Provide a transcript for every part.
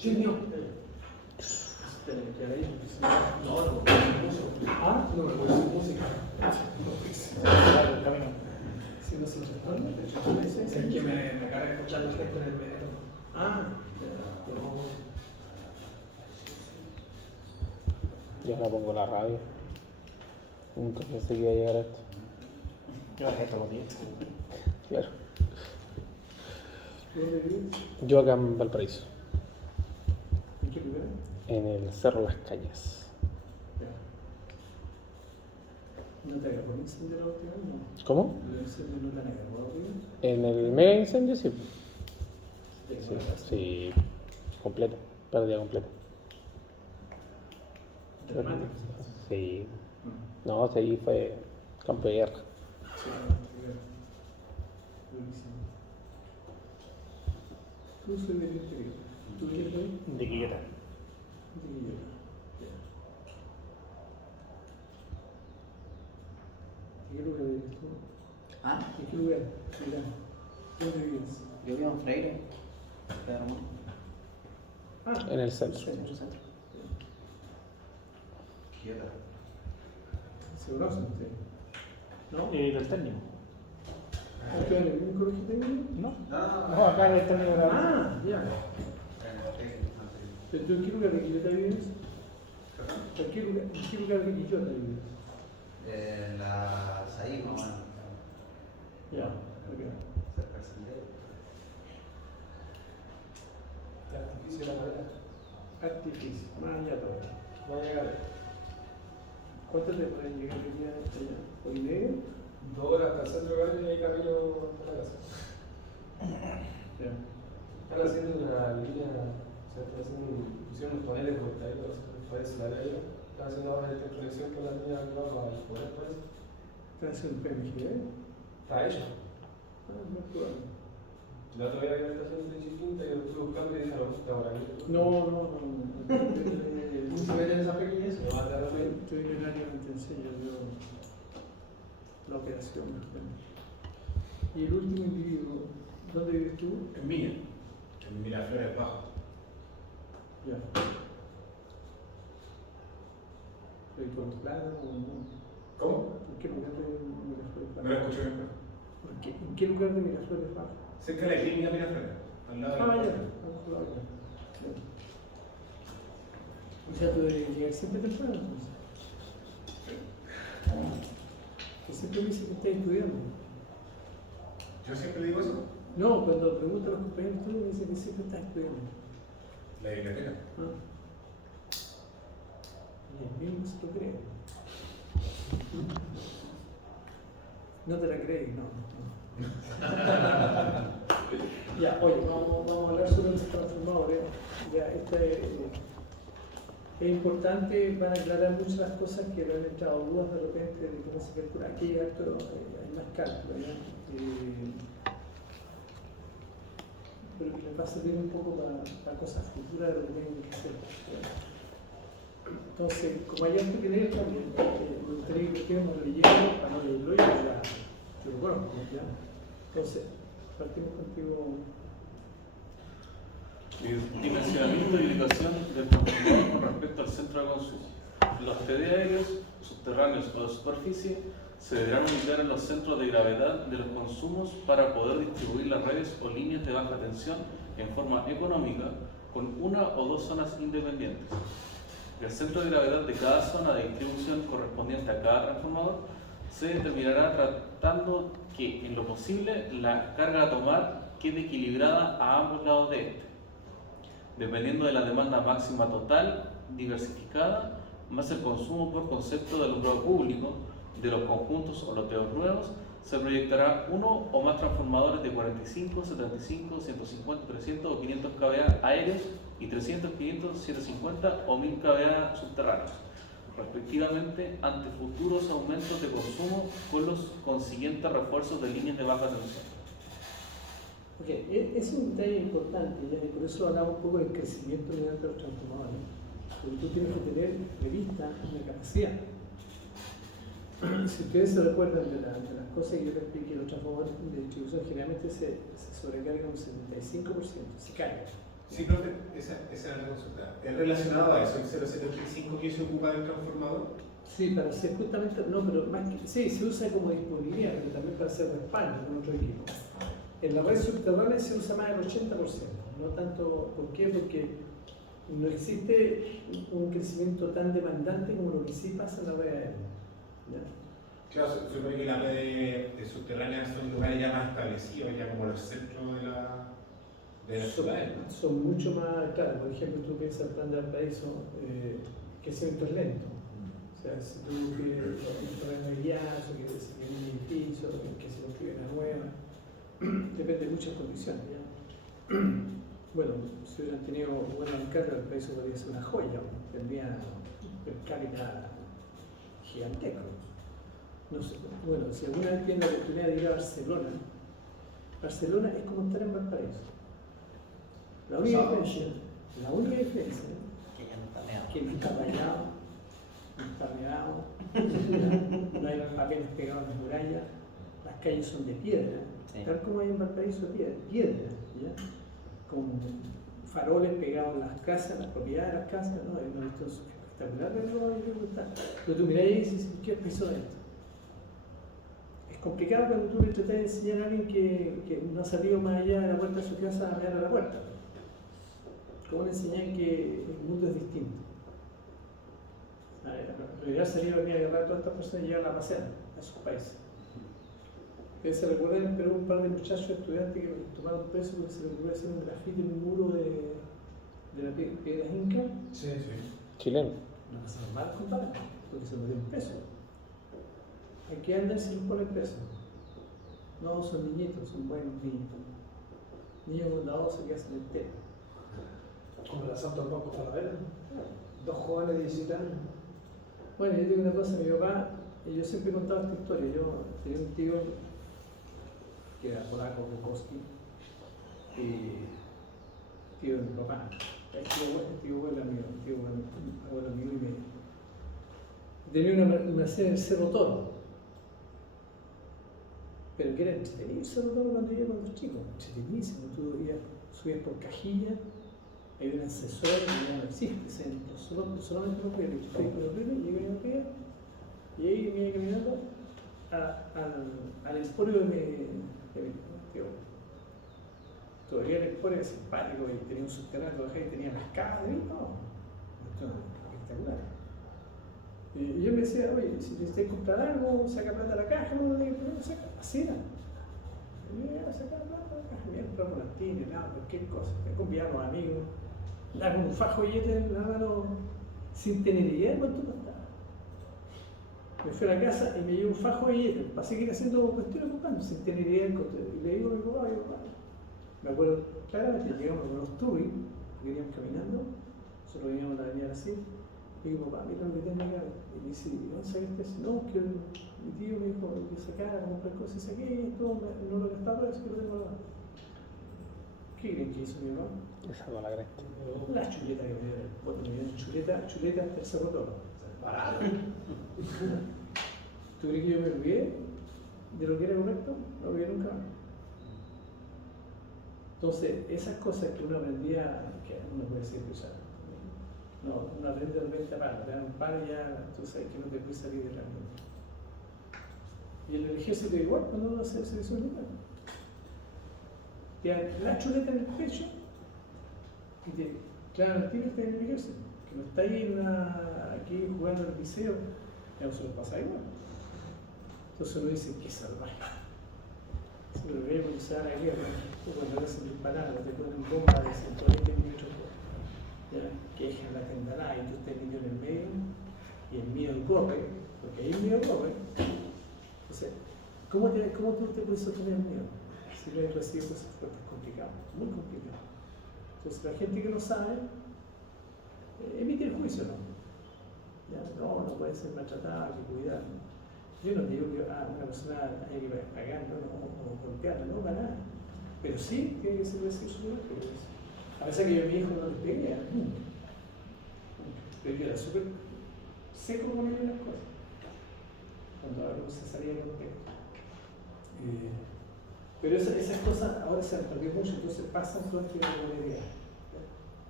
Sí, mío. No, no, música. Ah, no me acuerdo de música. Si no se lo responde, es el que me carga escuchando a gente en el metro. Ah, Yo ahora pongo la radio. Nunca pensé que iba a llegar a esto. Yo bajé todos los días. Claro. ¿dónde vives? Yo acá en Valparaíso, ¿En qué lugar? en el Cerro Las Cañas. ¿No te agarró el incendio la última vez? No. ¿Cómo? ¿El incendio no te agarró bien? En el mega incendio, sí. Sí, Sí, completo, pérdida completa. dramático. Sí. No, sí, ahí fue campo de guerra. Sí, buenísimo. Tú soy del interior. ¿Tú eres de ahí? De Quillota. De Quillota. ¿En qué lugar vives tú? ¿Ah? ¿En qué lugar? Mira, ¿dónde vives? Yo vivo en Freire. Pedro Montt. Ah, En el centro. En el centro. Quillota. ¿Se conocen ustedes? ¿No? Del técnico. ¿Tú eres el mismo colegio técnico? No. No, acá en el técnico era. Ah, ya. ¿Pero tú en qué lugar de Quillota vives? ¿En qué lugar de Quillota vives? La Saí, más o menos. Ya, ok. Cerca del sendero. Artificio de la madera. Artificio, más allá todavía. Va a llegar. ¿Cuánto te pueden llegar el día hasta allá? ¿Por y medio? 2 horas hasta el centro de Gales y ahí camino hasta la casa. Ya. Están haciendo una línea, o sea, pusieron unos paneles voltaicos, paneles solares ahí. Están haciendo ahora la interconexión con la línea que va para el poder, parece. ¿Estás haciendo un PMG? Está hecho. Ah, no es probable. La otra vez había una estación de distinta y lo estuve buscando y dije, no, está por aquí. No. Si ven esa pequeñez, no va a dar fe. Estoy en el área donde te enseño yo la operación. Y el último individuo, ¿dónde vives tú? En Viña, en Miraflores Bajo. Ya. ¿Pero con plano o no? ¿Cómo? ¿En qué lugar de Miraflores No lo Bajo? escucho bien. ¿En qué lugar de Miraflores Bajo? Cerca de la clínica Miraflores, al lado de Ah, la ya. Abajo la otra. O sea, tú debes llegar siempre temprano, entonces. Que siempre me dice que estás estudiando. Yo siempre digo eso. No, cuando pregunto a los compañeros tuyos me dicen que siempre estás estudiando. La biblioteca. Ah. Y el mismo se lo cree. No te la crees, no. Ya, oye, vamos a hablar sobre los transformadores. Ya, es importante, van a aclarar muchas las cosas que le han entrado dudas de repente de cómo se calcula. Aquí hay más cálculo, ¿ya? Pero que les va a servir un poco para cosas futuras de lo que tienen que hacer. ¿Ya? Entonces, como hay algo que leer también, me gustaría que quedemos leyendo, para no leerlo yo lo conozco, ¿ya? Entonces, partimos contigo. Dimensionamiento y ubicación del transformador con respecto al centro de consumo. Los TD aéreos, subterráneos o de superficie se deberán ubicar en los centros de gravedad de los consumos para poder distribuir las redes o líneas de baja tensión en forma económica con una o dos zonas independientes. El centro de gravedad de cada zona de distribución correspondiente a cada transformador se determinará tratando que, en lo posible, la carga a tomar quede equilibrada a ambos lados de este, dependiendo de la demanda máxima total diversificada, más el consumo por concepto de alumbrado público de los conjuntos o loteos nuevos, se proyectará uno o más transformadores de 45, 75, 150, 300 o 500 kVA aéreos y 300, 500, 750 o 1000 kVA subterráneos, respectivamente, ante futuros aumentos de consumo con los consiguientes refuerzos de líneas de baja tensión. Ok, es un detalle importante, ¿ya? Y por eso hablamos un poco del crecimiento mediante los transformadores. Porque tú tienes que tener prevista una capacidad. Si ustedes se recuerdan de las cosas que yo les expliqué, los transformadores de distribución generalmente se sobrecargan un 75%, se caen. Sí, profe, esa era la consulta. ¿Es relacionado a eso, el 075 que se ocupa del transformador? Sí, para hacer justamente, no, pero más que, sí, se usa como disponibilidad, pero también para hacer respaldo con otro equipo. En la red subterránea se usa más del 80%, no tanto, ¿por qué? Porque no existe un crecimiento tan demandante como lo que sí pasa en la red aérea. ¿Ya? Claro, se supone que las redes subterráneas son lugares ya más establecidos, ya como los centros de la ciudad. Son mucho más, claro, por ejemplo, tú piensas el plan de Valparaíso, crecimiento es lento. O sea, si tú quieres un terreno de guías, o quieres que un edificio, que se construye una nueva, depende de muchas condiciones. ¿Ya? Bueno, si hubieran tenido buenos alcaldes, Valparaíso podría ser una joya, tendría per cápita gigantesco. No sé, bueno, si alguna vez tienen la oportunidad de ir a Barcelona, Barcelona es como estar en Valparaíso. La única diferencia Que ya no está meado. que no está rayado, no está meado, no hay papeles pegados en las murallas, las calles son de piedra, Sí. tal como hay en Valparaíso, piedra, ¿ya? Con faroles pegados en las casas, las propiedades de las casas, ¿no? Hay una visión espectacular de lo que está. Pero tú mirás y dices, ¿qué piso de esto? Es complicado cuando tú le tratas de enseñar a alguien que no ha salido más allá de la puerta de su casa a mirar a la puerta. ¿Cómo le enseñan que el mundo es distinto? En realidad salir a agarrar a todas estas personas y llevarlas a pasear a sus países. Se recuerda en Perú un par de muchachos estudiantes que los tomaron presos porque se les ocurrió hacer un grafiti en un muro de la piedra inca. Sí, sí. Chileno. No pasaron mal, compadre, porque se metieron presos. Aquí andan si los ponen presos. No, son niñitos, son buenos niños. Niños bondadosos que hacen el tema. Como el asalto al Banco Falabella. 2 jóvenes de 17 años. Bueno, yo digo una cosa, mi papá, y yo siempre he contado esta historia, yo tenía un tío que era polaco, Bukowski, y tío de mi papá, el tío abuelo mío, abuelo mío y medio. Tenía una serie en el Cerro Toro, pero que era entretenido el Cerro Toro cuando iba cuando chico, entretenidísimo, tú subías por cajilla, hay un ascensor que ya no existe, solamente los rieles, yo fui con los rieles, llegué a los rieles, y ahí me iba caminando al emporio de mi tío. Todavía el emporio era simpático y tenía un subterráneo, bajé y tenía las cajas de no, espectacular. Y yo me decía, oye, si necesitas comprar algo, saca plata a la caja, no le digo, saca, así era. Y yo iba a sacar plata a la caja, me iba a comprar volantines, nada, cualquier cosa, me convidaba a los amigos, andaba con un fajo de billetes en la mano sin tener idea de cuánto costaba. Me fui a la casa y me llevé un fajo de billetes para seguir haciendo cuestiones comprando sin tener idea del costo. Y le digo a mi papá, me acuerdo claramente, llegamos con los tubis, que veníamos caminando, nosotros veníamos a la avenida así, y digo, papá, mira lo que tengo acá. Y me dice, ¿dónde sacaste eso? No, que mi tío me dijo que sacara, comprar cosas, y saqué esto, no lo gastaba, pero es que lo tengo acá. ¿Qué creen que hizo mi papá? Esa no la cresta. La chuleta que me dio, bueno, me dio chuleta hasta el Cerro Toro. Barato. ¿Tú crees que yo me olvidé de lo que era correcto? No lo olvidé nunca más. Entonces, esas cosas que uno aprendía, que uno puede decir que usar. No, uno aprende de repente a palo, te dan un palo y ya tú sabes que no te puedes salir de la mente. Y en el ejército igual, cuando uno hace servicio militar. Te dan la chuleta en el pecho y te clavan el tiro y te en el ejército. Que no está ahí aquí jugando en el liceo, ya no se lo pasa igual. Entonces uno dice, qué salvaje. Se lo ve cuando se da la guerra, o cuando hacen disparar, te ponen bombas de 120 milímetros, que dejan la tendalada y tú estás metido en el medio, y el miedo corre, porque ahí el miedo corre. Entonces, ¿cómo tú te puedes sostener el miedo? Si no hay recibido cosas fuertes, complicado, muy complicado. Entonces, la gente que no sabe, emite el juicio, ¿no? Ya, no puede ser maltratada, hay que cuidar. Yo no digo que una persona haya que pagarlo o golpearlo, no, para nada. Pero sí tiene que ser decir su lugar. A pesar que yo a mi hijo no le pegué, nunca. Pero yo era súper seco con él en las cosas. Cuando algo se salía de contexto. Pero esas cosas ahora se han perdido mucho, entonces pasan toda esta irregularidad.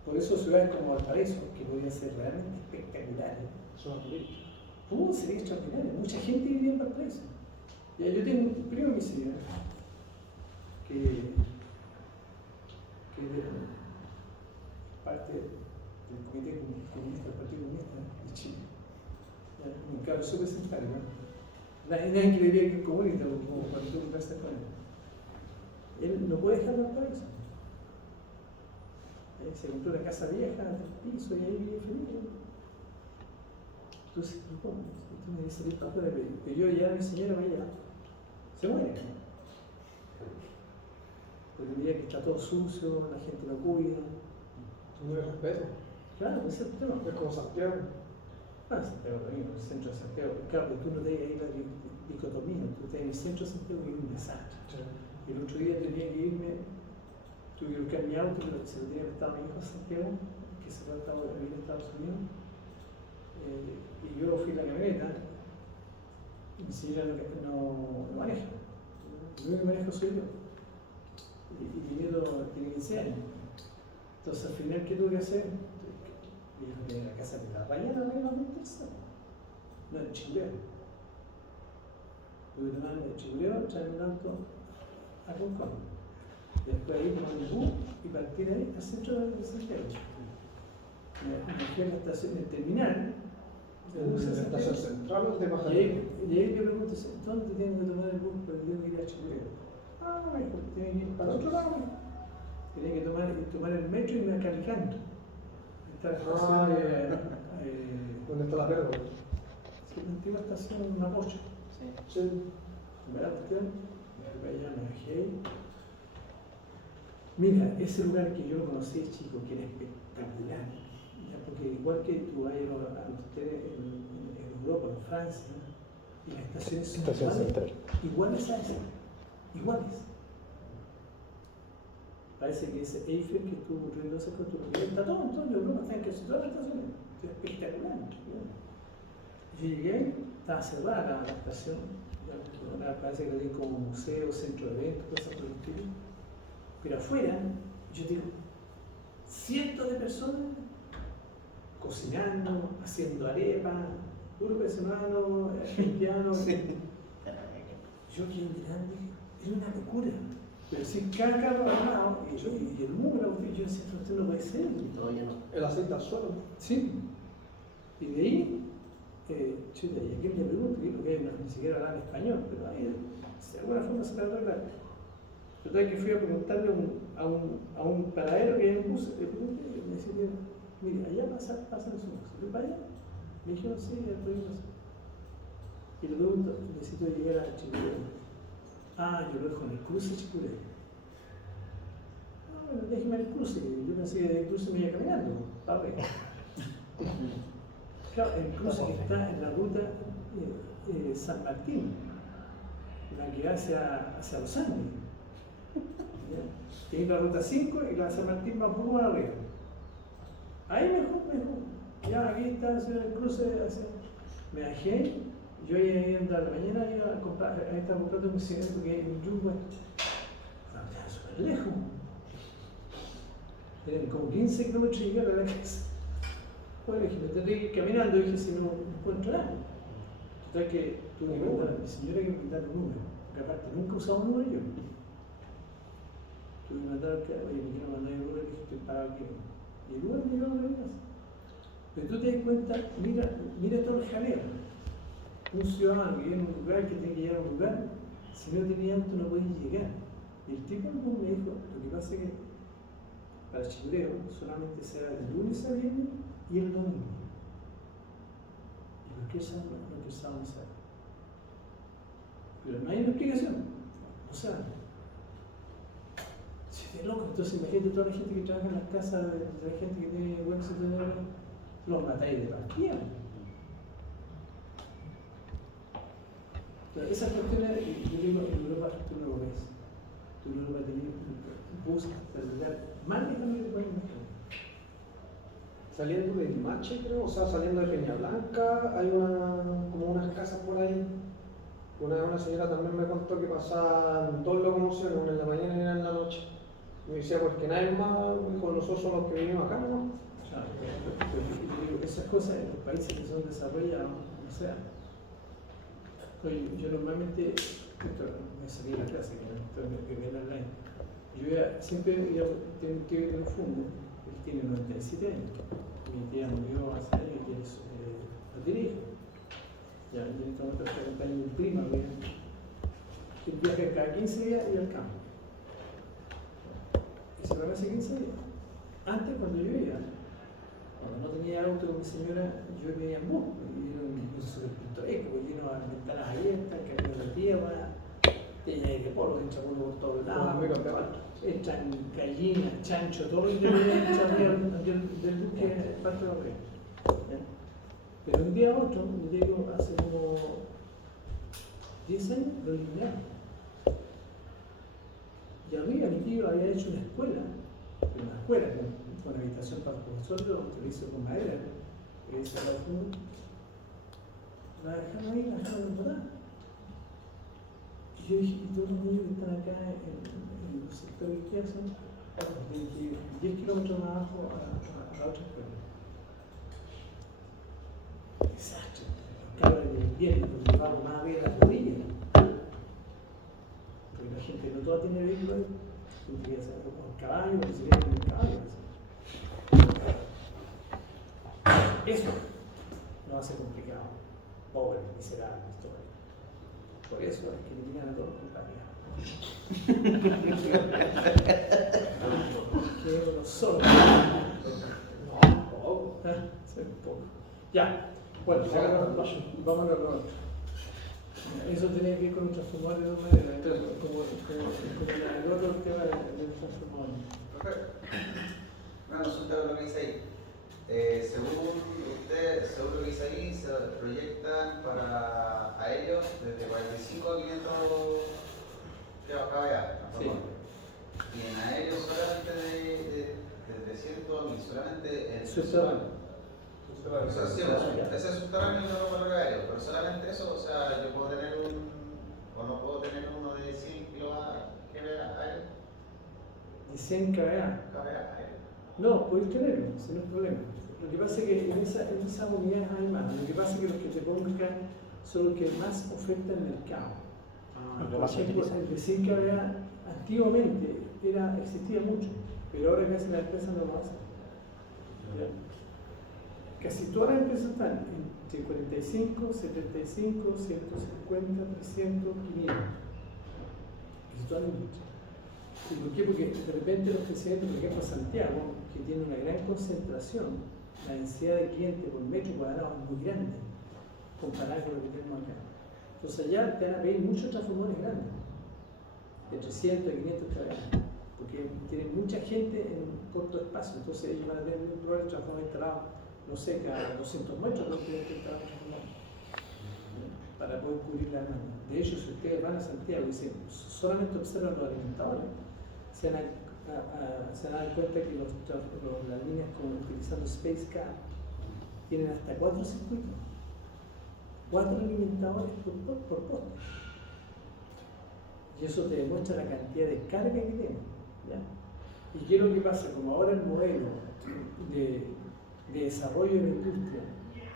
Por eso ciudades como Valparaíso, que podían ser realmente espectaculares, Son bonitos. sería extraordinario. Mucha gente vivía en Valparaíso. Ya, yo tengo un primo en mi ciudad que de parte del Comité Comunista, del Partido Comunista de Chile. Ya, un caso súper simpático, ¿no? Nadie creería que es comunista, como cuando tú conversas con él. Él no puede dejar Valparaíso. Se compró una casa vieja, 3 pisos, y ahí vive feliz. Entonces, ¿cómo? Tú me dices, para afuera, que yo ya mi señora me lleva. Se muere. Porque el día que está todo sucio, la gente lo cuida. No hay respeto. Claro, ese es el tema. Es como Santiago. Santiago también, el centro de Santiago. Claro, pero tú no te ahí la dicotomía. Tú estás en el centro de Santiago y es un desastre. El otro día tenía que irme, tuve que buscar mi auto, pero se lo tenía prestado a mi hijo en Santiago, que se fue a vivir en Estados Unidos. Y yo fui en la camioneta, y mi señora no maneja. El único que manejo soy yo. Y mi nieto tiene 15 años. Entonces, al final, ¿qué tuve que hacer? Mi hijo tiene la casa de la Rayana, no me interesa. No, en Chileo. Tuve que tomarme de Chileo, traer un auto a Concón. Después ahí tomar un bus y partir ahí al centro de Santiago. Me fui a la estación, el terminal. En la estación central o de Y Majalí. ahí le pregunto, ¿dónde tengo que tomar el bus? Porque tengo que ir a Chileo. No, me dijo, tiene que ir para otro lado. Tenía que tomar el metro y me Calicando. Está la estación ¿Dónde está la verga? sí, la antigua estación Mapocho. Sí. ¿Me la cuestión? Me allá, me bajé ahí. Mira, ese lugar que yo conocí, chico, que era espectacular. ¿Ya? Porque igual que tú vas a ustedes en Europa, en Francia, y las estaciones son Estación central. iguales a esa. Iguales. Parece que ese Eiffel que estuvo riéndose con tu está todo en Europa, está en casi todas las estaciones. Es espectacular. ¿Ya? Yo llegué, estaba cerrada la estación. Ya, parece que había como museo, centro de eventos, cosas por el estilo. Pero afuera, yo digo, cientos de personas cocinando, haciendo arepas, puro venezolano, argentino. Yo quedé mirando y dije, era una locura. Pero sin cada carro armado, y el número, yo decía, esto no puede ser. Todavía no. El aceite al suelo. Sí. Y de ahí, chuta, y aquí me pregunto, porque ni siquiera hablaban español, pero ahí de alguna forma se puede arreglar. Total que fui a preguntarle a un paradero que hay en bus, le pregunté, y me decía, mire, allá pasan sus buses, ¿voy para allá? Me dijeron, sí, ya estoy pasando. Y le pregunto, necesito llegar a Chicureo. Yo lo dejo en el cruce Chicureo. Bueno, déjeme en el cruce, yo pensé que del cruce me iba caminando, para arriba. Claro, el cruce que está en la ruta San Martín, la que va hacia Los Andes. Tiene la ruta 5 y la San Martín va un poco más arriba. Ahí mejor. Ya aquí está el cruce. Me bajé, yo iba a la mañana iba a comprar, ahí estaba comprando un cigarro porque hay un jumbo. Estaba súper lejos. Eran como 15 kilómetros y llegar a la casa. Bueno, dije, me tendré que ir caminando, dije, si no encuentro nada. Total que tuve que mandar a mi señora que me mandara un número, porque aparte nunca he usado un número yo. Tuve que mandar, oye, me quiero mandar el número, dije, estoy pagado aquí. Y el número me llevó a la casa. Pero tú te das cuenta, mira todo el jaleo. Un ciudadano que vive en un lugar, que tiene que llegar a un lugar, si no tenía auto no podía llegar. Y el tipo me dijo, lo que pasa es que para Chileo solamente se da de lunes a viernes y el domingo. Y lo que es sábado no sabe. Pero no hay una explicación. O sea, si es loco, entonces imagínate toda la gente que trabaja en las casas de la gente que tiene buenos ciudadanos, los matáis de partida. Entonces, esas cuestiones, yo digo, en Europa tú no lo ves. Tú en Europa tenés bus hasta el lugar más lejano que te puedes imaginar. Saliendo de Limache, creo, o sea, saliendo de Peña Blanca, hay como unas casas por ahí. Una señora también me contó que pasaban dos locomociones, una en la mañana y una en la noche. Me decía, porque nadie más, dijo, nosotros somos los que vivimos acá, ¿no? Claro, pero yo digo, esas cosas en los países que son desarrollados, o sea, oye, yo normalmente, esto me salí de la clase, que viene online, siempre tengo que ver en el fondo, él tiene 97 años, mi tía murió hace años y lo dirige. Ya, y en este momento está acompañando mi prima, que viaja cada 15 días y al campo. Y se va hace 15 días. Antes, cuando yo iba, cuando no tenía auto con mi señora, yo me iba en bus, y era un súper pintoresco, lleno de ventanas abiertas, camino de tierra, tenía aire polvo, entra polvo por todos lados, entran gallinas, chancho, todo lo que entra arriba del bus que parte de la red. Pero un día a otro, me digo, hace como 10 años, lo eliminaron. Y arriba mi tío había hecho una escuela con habitación para los profesores, lo hizo con madera, que es la funda. La dejaron ahí, la dejaron botar. Y yo dije, ¿y todos los niños que están acá en los sectores que hacen? Tienen que ir 10 kilómetros más abajo a la otra escuela. Desastre. Claro, en invierno, porque vamos más arriba de las rodillas. Porque la gente no toda tiene vehículo ahí. Tú querías hacerlo con el caballo, ni siquiera con el caballo. Eso no hace complicado. Pobre, miserable, historia. Por eso es que eliminan a todos los compañeros. Quedémonos solos. No, poco. Poco. Ya. Bueno, vámonos a lo otro. Eso tenía que ir con un transformador de dos maneras, como el otro tema del transformador. Perfecto. Una consulta de lo que dice ahí. Según lo que dice ahí, se proyectan para aéreos desde 45 a 500 kVA. Sí. Y en aéreos solamente de 300 a 1000, solamente en Subterráneo. O sea, sí, ese es subterráneo y no valor aéreo, pero solamente eso, o sea, yo puedo tener o no puedo tener uno de 100 kVA aéreo. ¿De 100 kVA? No, puedes tenerlo, ese no es problema. Lo que pasa es que en esa unidad hay más. Lo que pasa es que los que te pongo acá son los que más oferta el mercado. Por ejemplo, el de 100 kVA antiguamente existía mucho, pero ahora casi las empresas no lo hacen. ¿Ya? Casi todas las empresas están entre 45, 75, 150, 300, 500. Casi todas las industrias. ¿Y por qué? Porque de repente los presidentes, por ejemplo Santiago, que tiene una gran concentración, la densidad de clientes por metro cuadrado es muy grande, comparada con lo que tenemos acá. Entonces allá te van a pedir muchos transformadores grandes, de 300 a 500 kVA, porque tienen mucha gente en corto espacio, entonces ellos van a tener un transformador instalado, no sé, cada 200 metros, no tienen que instalar un transformador para poder cubrir la demanda. De hecho, si ustedes van a Santiago y solamente observan los alimentadores, se van a dar cuenta que las líneas utilizando Space Car tienen hasta 4 circuitos, 4 alimentadores por poste. Y eso te demuestra la cantidad de carga que tienen. ¿Ya? ¿Y qué es lo que pasa? Como ahora el modelo de desarrollo de la industria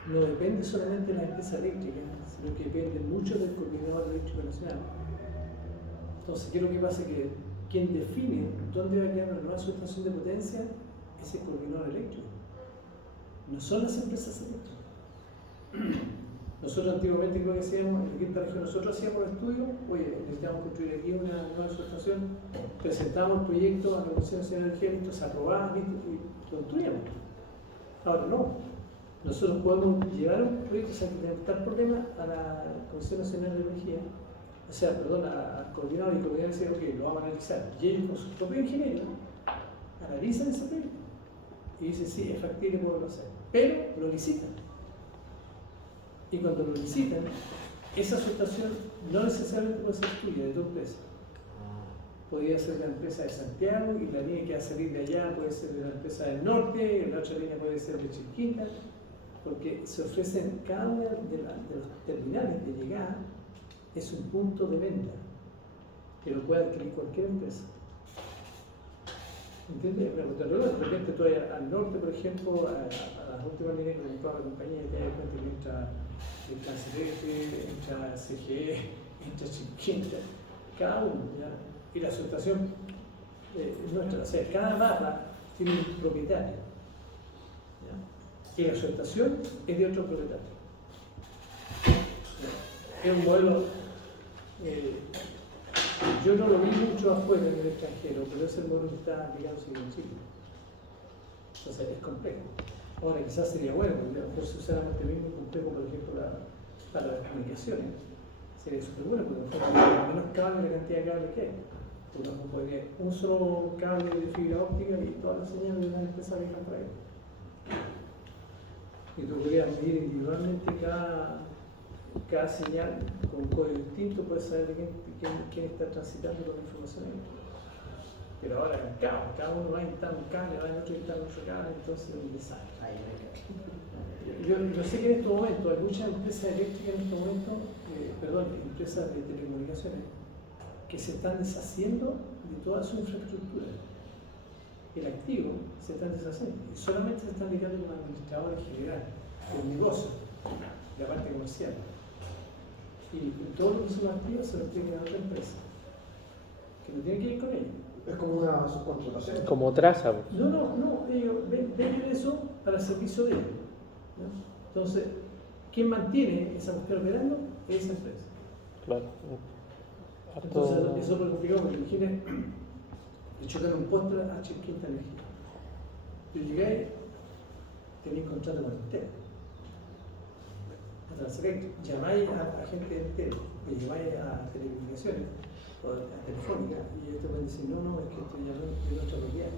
no depende solamente de la empresa eléctrica, sino que depende mucho del Coordinador Eléctrico Nacional. Entonces, ¿qué es lo que pasa? Que quien define dónde va a quedar una nueva subestación de potencia es el Coordinador Eléctrico, no son las empresas eléctricas. Nosotros antiguamente, creo que hacíamos, en la quinta región, nosotros hacíamos estudios, oye, necesitamos construir aquí una nueva subestación, presentábamos el proyecto a la Comisión Nacional de Energía, se aprobaba y lo construíamos. Ahora no, nosotros podemos llevar un proyecto, o sea, que tenemos tal problema a la Comisión Nacional de Energía, o sea, perdón, al coordinador, y el coordinador dice, ok, lo vamos a analizar. Y ellos con sus propios ingenieros analizan ese proyecto y dicen, sí, es factible poderlo hacer, pero lo licitan. Y cuando lo licitan, esa subestación no necesariamente puede ser tuya, de tu empresa. Podría ser de la empresa de Santiago y la línea que va a salir de allá puede ser de la empresa del norte, y la otra línea puede ser de Chilquinta, porque se ofrecen cada una de los terminales de llegada es un punto de venta que lo puede adquirir cualquier empresa. ¿Entiendes? De repente tú vas al norte, por ejemplo, a las últimas líneas de toda la compañía, te das cuenta que entra CDF, entra CGE, entra Chinquinta, cada uno, ¿ya? Y la asociación nuestra, o sea, cada mapa tiene un propietario, ¿ya? Y la asociación es de otro propietario. ¿Ya? Es un modelo, yo no lo vi mucho afuera en el extranjero, pero es el modelo que está aplicándose en Chile. Entonces es complejo. Ahora quizás sería bueno, porque a lo mejor si usáramos este mismo complejo, por ejemplo, para las comunicaciones, sería súper bueno, porque a lo mejor hay menos cables la cantidad de cables que hay. Porque a lo mejor podría un solo cable de fibra óptica y todas las señales de una empresa viajan por ahí. Y tú podrías medir individualmente cada señal con un código distinto, puedes saber de quién está transitando con la información ahí. Pero ahora en cada uno va a instalar un cable, va en otro instalar otro cable, entonces es un desastre. Yo sé que en estos momentos hay muchas empresas eléctricas empresas de telecomunicaciones que se están deshaciendo de toda su infraestructura. El activo se están deshaciendo y solamente se están dedicando como administradores generales del negocio, la parte comercial. Y todo lo que son activos se lo tiene a otra empresa, que no tiene que ir con ellos. Es como una subcontratación. Como traza. No, ellos ven eso para el servicio de ellos, ¿no? Entonces, ¿quién mantiene esa cuestión operando? Esa empresa. Claro. Entonces, eso es súper complicado porque imagínate, le chocan un poste a Chinquinta Energía. Yo llegué, tenía un contrato con Entel. A Transelectric, llamáis a gente de Entel, o llamáis a telecomunicaciones, o a Telefónica, y ellos te pueden decir, no, es que estoy llamando de otra propiedad.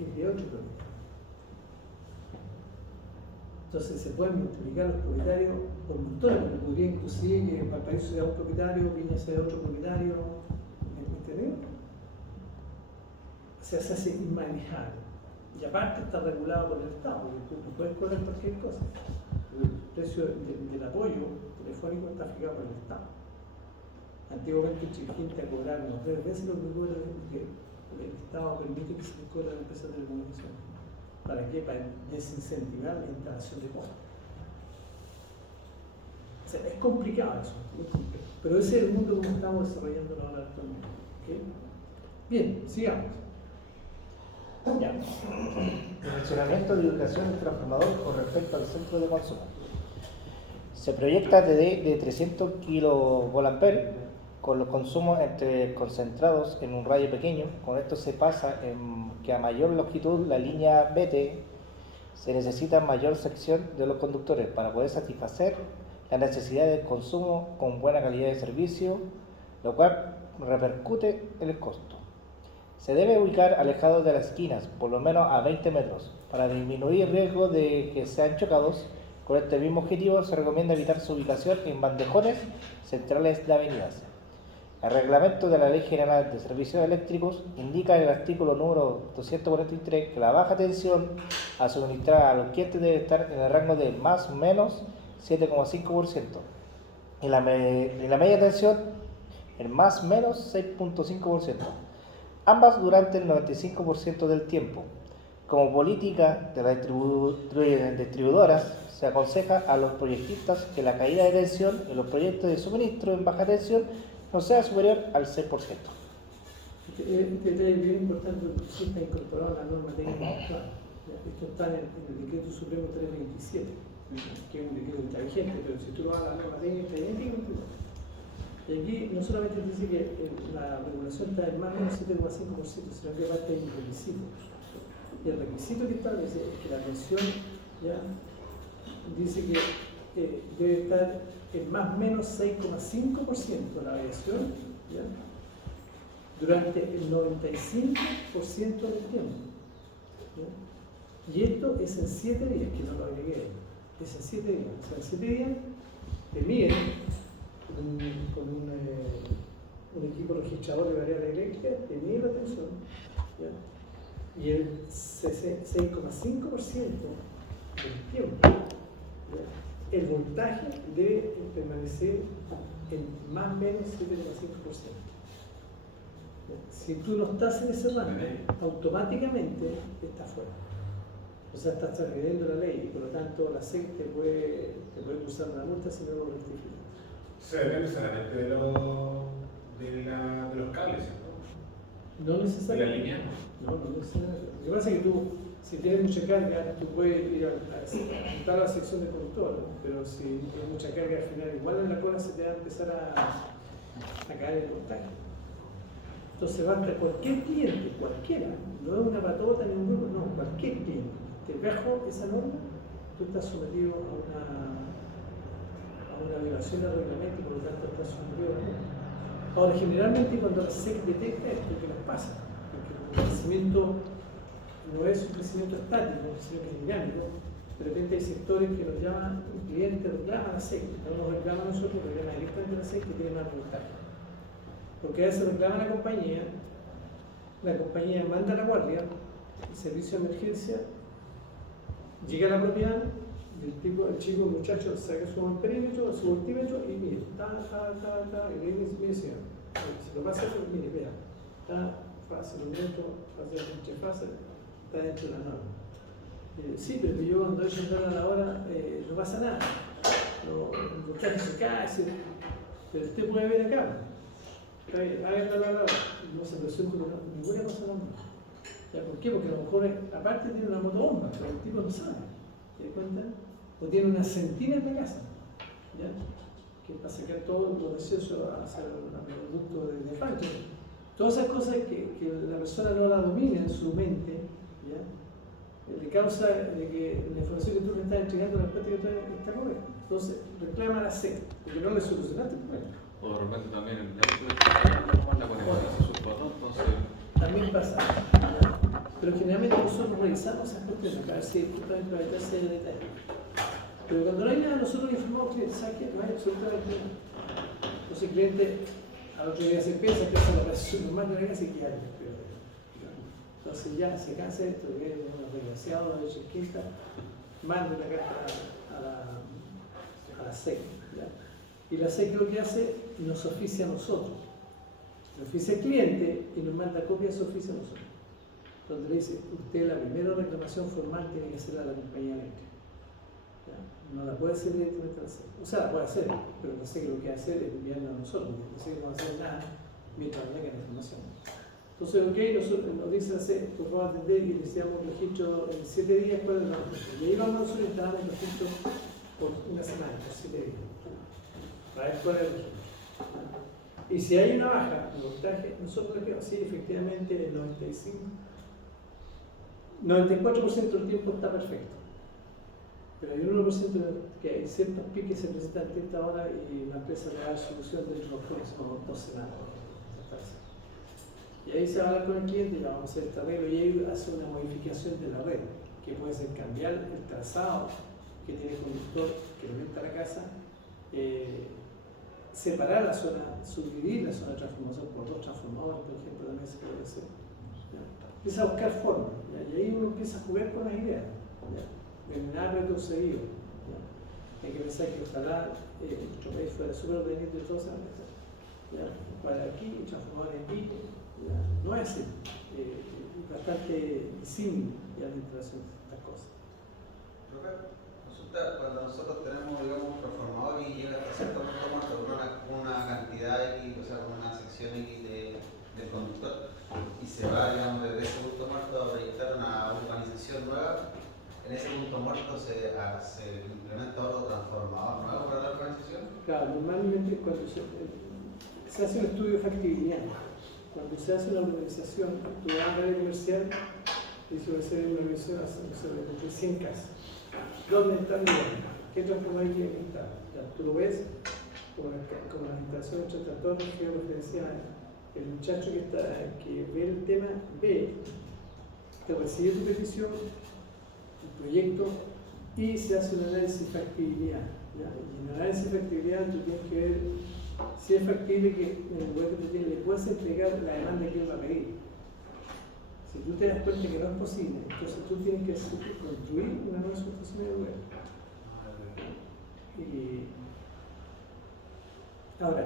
Es de otro propiedad. Entonces se pueden multiplicar los propietarios por montones, porque podría inclusive que Valparaíso sea un propietario, Viña sea otro propietario, ¿me entiendes? O sea, se hace inmanejable. Y aparte está regulado por el Estado, porque tú no puedes cobrar cualquier cosa. El precio del apoyo telefónico está fijado por el Estado. Antiguamente en Chinquinta cobraban unos 3 veces lo que cobra el Estado permite que se les cobre a la empresa de telecomunicaciones. ¿Para qué? Para desincentivar la instalación de postes. O sea, es complicado eso, muy complejo. Pero ese es el mundo como estamos desarrollándolo ahora actualmente. ¿Okay? Bien, sigamos. Ya. Dimensionamiento de ubicación del transformador con respecto al centro de consumo. Se proyecta de 300 kVA con los consumos entre concentrados en un radio pequeño. Con esto se pasa en que a mayor longitud la línea BT se necesita mayor sección de los conductores para poder satisfacer la necesidad de consumo con buena calidad de servicio, lo cual repercute en el costo. Se debe ubicar alejado de las esquinas, por lo menos a 20 metros, para disminuir el riesgo de que sean chocados. Con este mismo objetivo se recomienda evitar su ubicación en bandejones centrales de avenidas. El reglamento de la Ley General de Servicios Eléctricos indica en el artículo número 243 que la baja tensión a suministrar a los clientes debe estar en el rango de más o menos 7,5%. En la media tensión, en más o menos 6,5%. Ambas durante el 95% del tiempo. Como política de las distribuidoras, se aconseja a los proyectistas que la caída de tensión en los proyectos de suministro en baja tensión no sea superior al 6%. Este detalle es bien importante porque sí está incorporado a la norma técnica actual. Esto está en el Decreto Supremo 327, que es un decreto que está vigente, pero si tú lo vas a la norma técnica, está idéntico. Y aquí no solamente dice que la regulación está en más o menos 7,5%, sino que aparte hay un requisito. Y el requisito que establece es que la tensión ya dice que debe estar en más o menos 6,5% la variación, ¿ya? Durante el 95% del tiempo. ¿Ya? Y esto es en 7 días, que no lo agregué, es en 7 días. O sea, en 7 días te miden con un equipo registrador de variable eléctrica, te mide la tensión, ¿ya? Y el 6,5% del tiempo, ¿ya? El voltaje debe permanecer en más o menos 7,5%. Si tú no estás en ese rango, automáticamente estás fuera. O sea, estás transgrediendo la ley y por lo tanto la SEC te puede cruzar una multa si no lo rectificas. Se depende solamente de los cables, ¿cierto? No De la necesariamente. línea. No necesariamente. Lo que pasa es que tú, si tienes mucha carga, tú puedes ir a la sección de conductor, ¿no? Pero si tienes mucha carga al final, igual en la cola se te va a empezar a caer el contagio. Entonces basta cualquier cliente, cualquiera, no es una patota ni un grupo, no, cualquier cliente, te bajo esa norma, tú estás sometido a una violación del reglamento y por lo tanto estás sometido a la norma. Ahora, generalmente cuando la SEC detecta esto, ¿qué les pasa? Porque el crecimiento no es un crecimiento estático, sino que es dinámico. De repente hay sectores que nos llaman, un cliente reclama a la SEC, no nos reclama a nosotros, reclama directamente a la SEC que tiene más voltaje. Porque a veces reclama a la compañía manda a la guardia, el servicio de emergencia, llega a la propiedad, y el chico, el muchacho saca su amperímetro, su voltímetro y mire, y le dice, mire señor, si lo pasa, mire, vea, está fácil, un metro, fácil, está dentro de la norma. Sí, pero yo cuando ellos entran a la hora no pasa nada, el voltaje se cae, pero usted puede ver acá. Está bien, no se presume ninguna cosa normal. ¿Por qué? Porque a lo mejor, aparte tiene una motobomba, pero el tipo no sabe. ¿Te das cuenta? O tiene una centina en la casa, ¿ya? Que para sacar todos los desechos a hacer un producto de fallo. Todas esas cosas que la persona no la domina en su mente, ¿ya? Le causa de que la información que tú le estás entregando la práctica está correcta. Entonces, reclama a la SEC, porque no le solucionaste el problema. O de repente también el negocio de la conexión a su patrón, entonces. También pasa. Pero generalmente nosotros revisamos esas cuestiones para ver si tú puedes aprovecharse de detalle. Pero cuando no hay nada, nosotros le informamos al cliente, ¿sabes qué? No hay absolutamente nada. Entonces el cliente al otro día se empieza la operación normal de la casa y queda. Entonces ya se cansa esto, que es unos desgraciados, de hecho quinta, manda una carta a la SEC. ¿Ya? Y la SEC lo que hace, nos oficia a nosotros. Nos oficia al cliente y nos manda copia de su oficio a nosotros. Donde le dice, usted la primera reclamación formal tiene que hacerla a la compañía eléctrica. ¿Ya? No la puede hacer directamente a la SEC. O sea, la puede hacer, pero la SEC lo que hace es enviarla a nosotros, porque la SEC no va a hacer nada mientras no tenga la información. Entonces, ok, nosotros nos dice la SEC, por favor atender y iniciamos el registro en 7 días después del registro. Y ahí vamos nosotros a instalar el registro por una semana, por 7 días. Para ver cuál es el registro. Y si hay una baja de voltaje, nosotros le pedimos, sí, efectivamente, el 94% del tiempo está perfecto. Pero hay un 1% que hay ciertos piques que se presentan en 30 horas y la empresa le da la solución dentro de los próximos 2 semanas. Y ahí se va a hablar con el cliente y le vamos a hacer este arreglo y ahí hace una modificación de la red, que puede ser cambiar el trazado que tiene el conductor que conecta a la casa, separar la zona, subdividir la zona de transformación por 2 transformadores, por ejemplo, también se puede hacer. ¿Ya? Empieza a buscar formas, ¿ya? Y ahí uno empieza a jugar con las ideas. ¿Ya? En nada retrocedido. ¿Ya? Hay que pensar que ojalá nuestro país fuera súper ordenado de todas esas cosas. Para aquí, transformadores aquí, ¿ya? No es así. Bastante disímil la instalación de estas cosas. Cuando nosotros tenemos, digamos, un transformador y llega hasta cierto punto muerto con una cantidad X, o sea, con una sección X del conductor, y se va, digamos, desde ese punto muerto a proyectar una urbanización nueva, en ese punto muerto se implementa otro transformador nuevo para la urbanización. Claro, normalmente cuando se hace un estudio de factibilidad, cuando se hace una urbanización, tú vas a la área comercial y se va a hacer una urbanización de 100 casas. ¿Dónde están viviendo? ¿Qué transformador quieren instalar? Tú lo ves como las instalaciones de tractores que yo referenciaba. El muchacho que ve el tema, te recibe tu petición, el proyecto y se hace un análisis de factibilidad. ¿Ya? Y en el análisis de factibilidad tú tienes que ver si es factible que en el lugar que tú tienes le puedas entregar la demanda que él va a pedir. Si tú te das cuenta que no es posible, entonces tú tienes que construir una nueva subestación de lugar. Y ahora,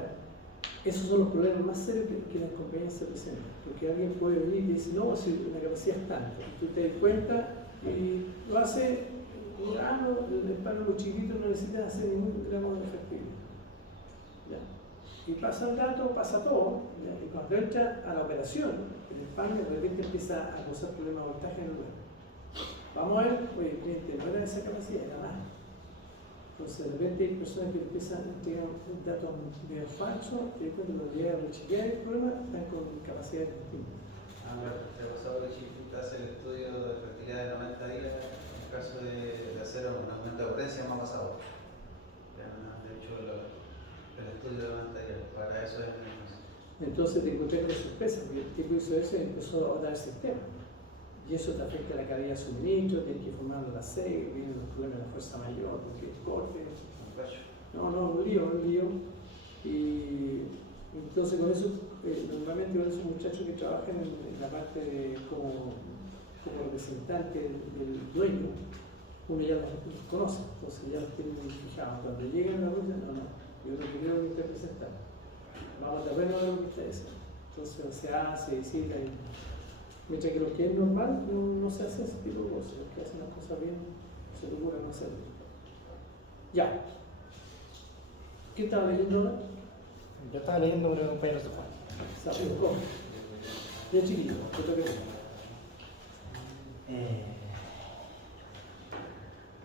Esos son los problemas más serios que las compañías se presentan, porque alguien puede venir y dice, no, si la capacidad es tanta, tú te das cuenta y lo hace, el palo muy chiquito no necesita hacer ningún gramo de efectividad. ¿Ya? Y pasa el rato, pasa todo, ¿ya? Y cuando entra a la operación, el panel de repente empieza a causar problemas de voltaje en el lugar. Vamos a ver, oye, cliente, no era esa capacidad, era más. Entonces, de repente hay personas que empiezan a entregar un dato medio falso, y cuando llegan a rechequear el problema, están con capacidades distintas. Bueno, te ha pasado que Chifita hace el estudio de fertilidad de 90 días, en el caso de hacer un aumento de potencia me ha pasado. Ya han hecho el estudio de 90 días, para eso es el negocio. Entonces te encontré con sorpresa, porque el tipo hizo eso y empezó a botar el sistema. Y eso te afecta a la cadena de suministro, tienes que formar la SEG, vienen los problemas de la fuerza mayor, porque el corte. Un lío. Y entonces con eso, normalmente con esos muchachos que trabajan en la parte de, como representante del dueño, uno ya los conoce, entonces ya los tienen fijados. Cuando llegan a la ruta, no, yo no creo que esté presentando. Vamos a ver lo que está diciendo. Entonces se hace, visita, mientras que lo que es normal no se hace ese tipo de cosas. Los que hacen las cosas bien se procuran no hacerlo. Ya. ¿Qué estaba leyendo ahora? Yo estaba leyendo un compañero de sofá. ¿Sabes cómo? Bien chiquito, ¿qué toque?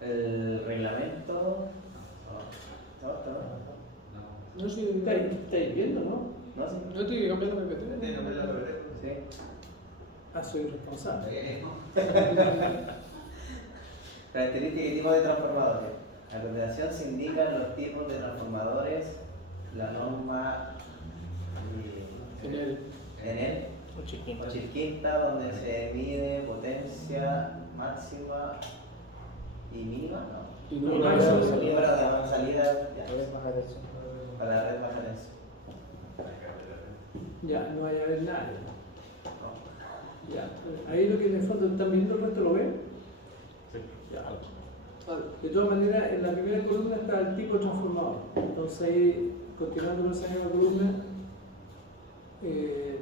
El reglamento. No sé, estáis viendo, ¿no? No, sí. Yo estoy cambiando de Tiene que ver la PPT. Sí. Ah, soy responsable. Características y tipos de transformadores. A continuación se indican los tipos de transformadores, la norma Enel o Chirquinta, donde se mide potencia máxima y mínima, ¿no? Y no, salida ya, baja tensión. para la red baja tensión. Ya, no vaya a haber nada. Ya, ahí lo que en el fondo están viendo el resto, ¿lo ven? Sí. Ya. De todas maneras, en la primera columna está el tipo de transformador. Entonces ahí, continuando con esa misma columna, en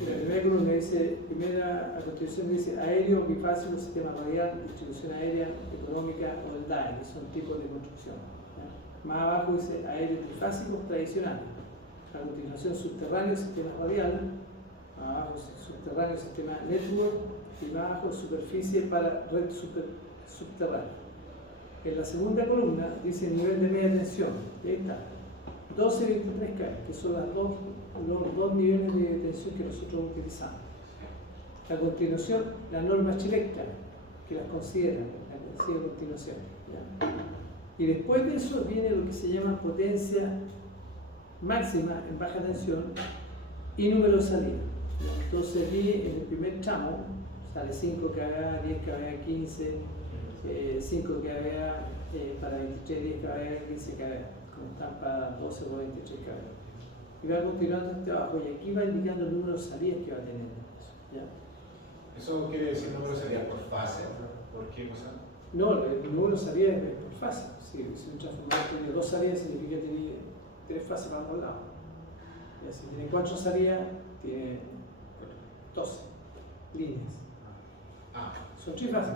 la primera columna dice, a continuación dice aéreo, bifásico, sistema radial, distribución aérea, económica o el DAE, que son tipos de construcción. ¿Ya? Más abajo dice aéreo trifásicos tradicionales. A continuación subterráneo, sistema radial. Más abajo subterráneo, sistema network. Y más abajo superficie para red subterránea. En la segunda columna dice nivel de media tensión. Y ahí está. 12 y 23 K, que son los dos niveles de tensión que nosotros utilizamos. A continuación, la norma Chilecta, que las considera a continuación. ¿Ya? Y después de eso viene lo que se llama potencia máxima en baja tensión y número de salida. Entonces aquí en el primer tramo sale 5 kVA, 10 kVA, 15, 5 kVA para 23, 10 kVA, 15 kVA, como están para 12 o 23 kVA. Y va continuando hasta abajo y aquí va indicando el número de salidas que va a tener. ¿Ya? ¿Eso quiere decir número de salida por fase? ¿Por qué cosa? No, el número de salidas es por fase. Si un transformador tiene 2 salidas, significa que tiene 3 fases para ambos lados. Y si tiene 4 salidas, tiene 12 líneas. Son 3 fases.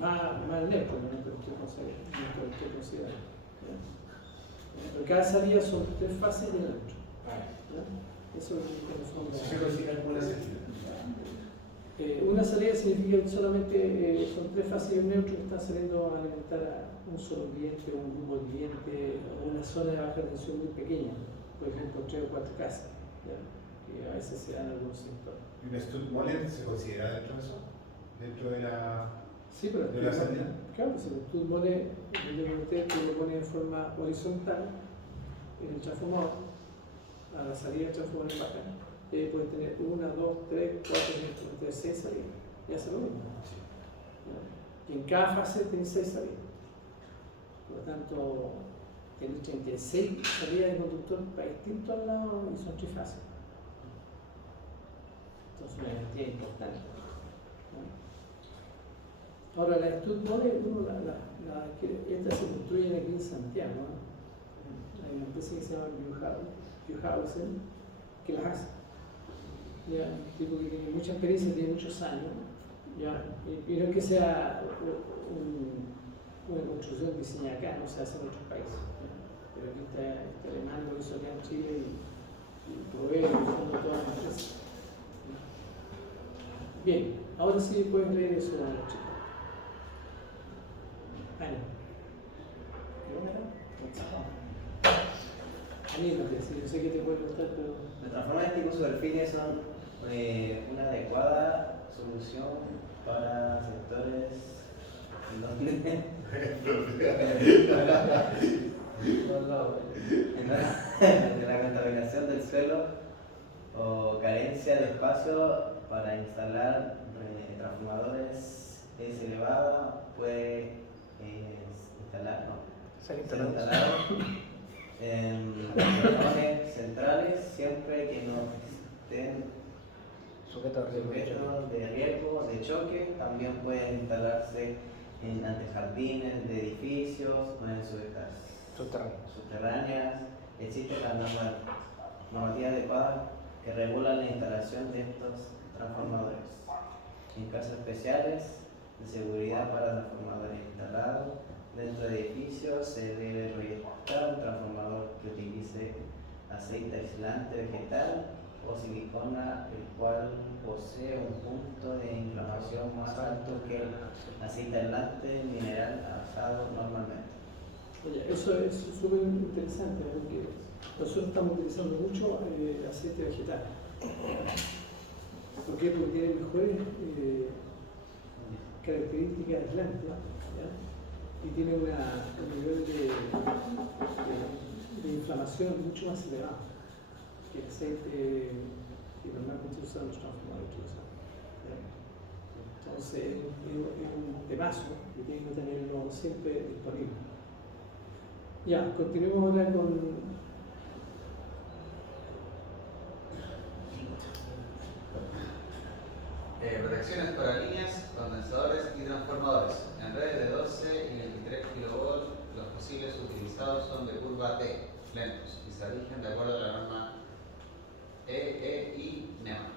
Más lejos, no es que usted considera. Pero cada salida son 3 fases y el neutro. Eso es lo que ¿Qué significa una salida? Una salida significa que solamente son 3 fases y un neutro que están saliendo a alimentar a un solo cliente, un grupo de clientes, o una zona de baja tensión muy pequeña, por ejemplo 3 o 4 casas, ¿ya? Que a veces se dan en algunos sectores. ¿Y un Stutt-Moller se considera dentro de eso? ¿Dentro de la, Sí, pero de la salida? claro, si tú pones, tú lo pones en forma horizontal en el transformador, a la salida del transformador baja, puedes tener 1, 2, 3, 4, 5, 6 salidas, y hace lo mismo. Y en cada fase tienes 6 salidas. Por lo tanto, tienes 36 salidas de conductor para distintos lados y son 3 fases. Entonces, una cantidad importante. Ahora, la Stutt-Moller, esta se construye aquí en Santiago. Hay una empresa que se llama Biohard, Johansen, que las hace. ¿Ya? Un tipo que tiene mucha experiencia, tiene muchos años, ¿ya? Y no es que sea una construcción diseñada acá, no se hace en otros países, ¿ya? Pero aquí está este alemán, lo hizo acá en Chile y provee en el fondo toda la empresa. Bien, ahora sí puedes leer eso, chicos. Anímate, sí, yo sé que te puede gustar, pero... Las transformadoras tipo superficie son una adecuada solución para sectores donde de la contaminación del suelo o carencia de espacio para instalar transformadores es elevada, puede Ser ser instalado instalado en regiones centrales siempre que no estén sujeto a riesgo de choque. sujetos de riesgo de choque. También pueden instalarse en antejardines de edificios o en subterráneas. Existen las normativas adecuadas que regulan la instalación de estos transformadores. En casos especiales de seguridad para transformadores instalados dentro de edificios se debe proyectar un transformador que utilice aceite aislante vegetal o silicona, el cual posee un punto de inflamación más alto que el aceite aislante mineral usado normalmente. Oye, eso es súper interesante, porque nosotros estamos utilizando mucho aceite vegetal. ¿Por qué? Porque tiene mejores características aislantes, ¿ya? Y tiene un nivel de inflamación mucho más elevado que el aceite que normalmente se usa en los transformadores. Entonces es un temazo que tienen que tenerlo siempre disponible. Ya, continuemos ahora con protecciones para líneas, condensadores y transformadores. En redes de 12 y 23 kV, los fusibles utilizados son de curva T, lentos, y se rigen de acuerdo a la norma EE y NEMA.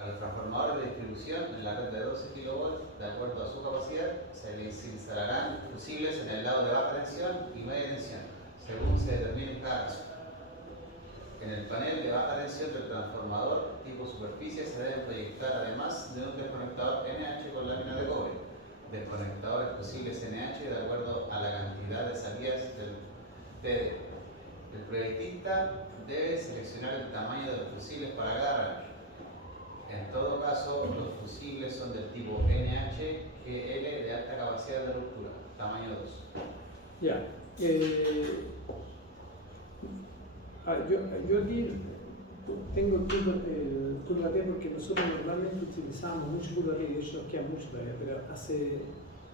A los transformadores de distribución en la red de 12 kV, de acuerdo a su capacidad, se les instalarán fusibles en el lado de baja tensión y media tensión, según se determine en cada caso. En el panel de baja tensión del transformador tipo superficie se deben proyectar, además de un desconectador NH con lámina de cobre, desconectadores posibles NH de acuerdo a la cantidad de salidas del TD. El proyectista debe seleccionar el tamaño de los fusibles para cada rango. En todo caso, los fusibles son del tipo NH-GL de alta capacidad de ruptura, tamaño 2. Ya. Yo aquí tengo el curva T porque nosotros normalmente utilizamos mucho curva T, de hecho nos queda mucho todavía, pero hace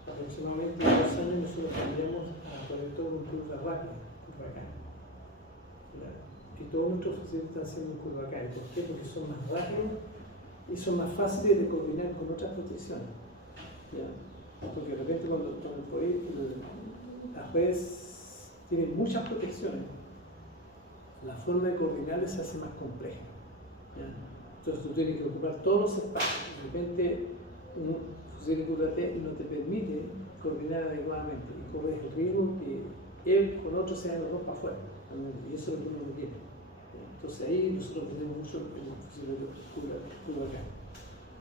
aproximadamente 2 años nosotros cambiamos a poner todo un curva rápida, curva acá. Y todos nuestros fusibles están haciendo curva acá. ¿Por qué? Porque son más rápidos y son más fáciles de coordinar con otras protecciones. ¿Ya? Porque de repente cuando las redes tienen muchas protecciones, la forma de coordinarlas se hace más compleja. ¿Ya? Entonces tú tienes que ocupar todos los espacios. De repente un fusible curva T no te permite coordinar adecuadamente y corres el riesgo que él con otro sean los dos para afuera. Y eso es lo que uno no quiere. Entonces ahí nosotros tenemos mucho el fusible curva acá.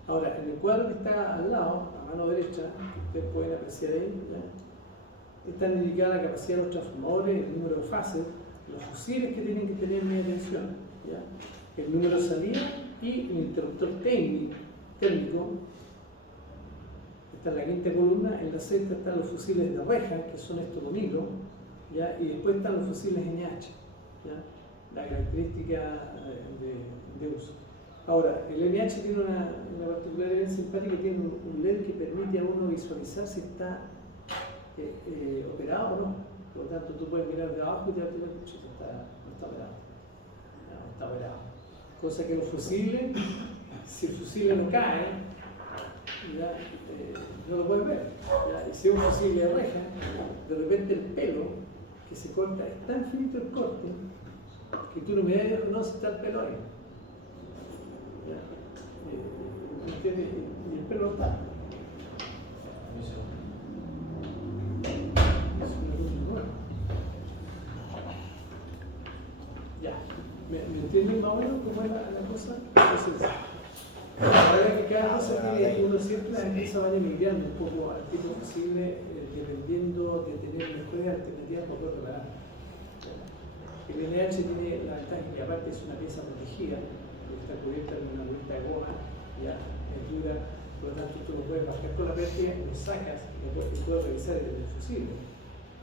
Ahora, en el cuadro que está al lado, a mano derecha, que ustedes pueden apreciar ahí, ¿ya? Están indicadas la capacidad de los transformadores, el número de fases, los fusibles que tienen que tener media tensión, ¿ya? El número de salida y el interruptor térmico. Está en la quinta columna, en la sexta están los fusibles de reja, que son estos con hilo, ¿ya? Y después están los fusibles NH, ¿ya? La característica de uso. Ahora, el NH tiene una particularidad simpática, tiene un LED que permite a uno visualizar si está operado o no. Por lo tanto, tú puedes mirar de abajo y te das cuenta que no está operado. No está operado. Cosa que los fusibles, si el fusible no cae, ¿ya? No lo puedes ver. ¿Ya? Y si es un fusible de reja, de repente el pelo que se corta es tan finito el corte que tú no miras y no se está el pelo ahí. ¿Ya? ¿Entiendes? Y el pelo está. Es una luz nueva. Ya. ¿Me entienden más o menos cómo es la cosa? Entonces, la verdad es que cada cosa tiene, uno siempre la empresa va migrando un poco al tipo posible, dependiendo de tener mejores alternativas para poder reparar. El NH tiene la ventaja que aparte es una pieza protegida, está cubierta con una vuelta de goma, ya es dura, por lo tanto tú lo puedes bajar con la pérdida, lo sacas y lo puedes revisar desde el fusible,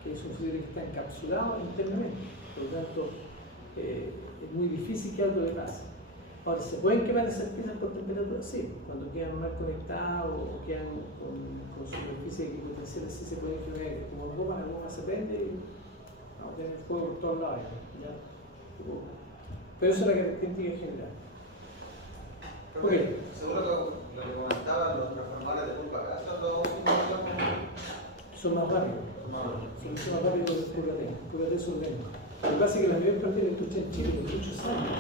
que es un fusible que está encapsulado internamente, por lo tanto es muy difícil que algo le pase. Ahora, ¿se pueden quemar esas piezas por temperatura? Sí, cuando quedan mal conectadas o quedan con superficie de potencial, sí se pueden quemar. Como la goma se prende y vamos a tener fuego por todos lados. ¿Ya? Pero eso es la característica general. Okay. Seguro que lo que comentaban los transformadores de pulpa acá Son más rápidos. Son más rápidos que el Purate es orgánico. Lo que pasa es que la mayor parte de la industria en Chile, por muchos años,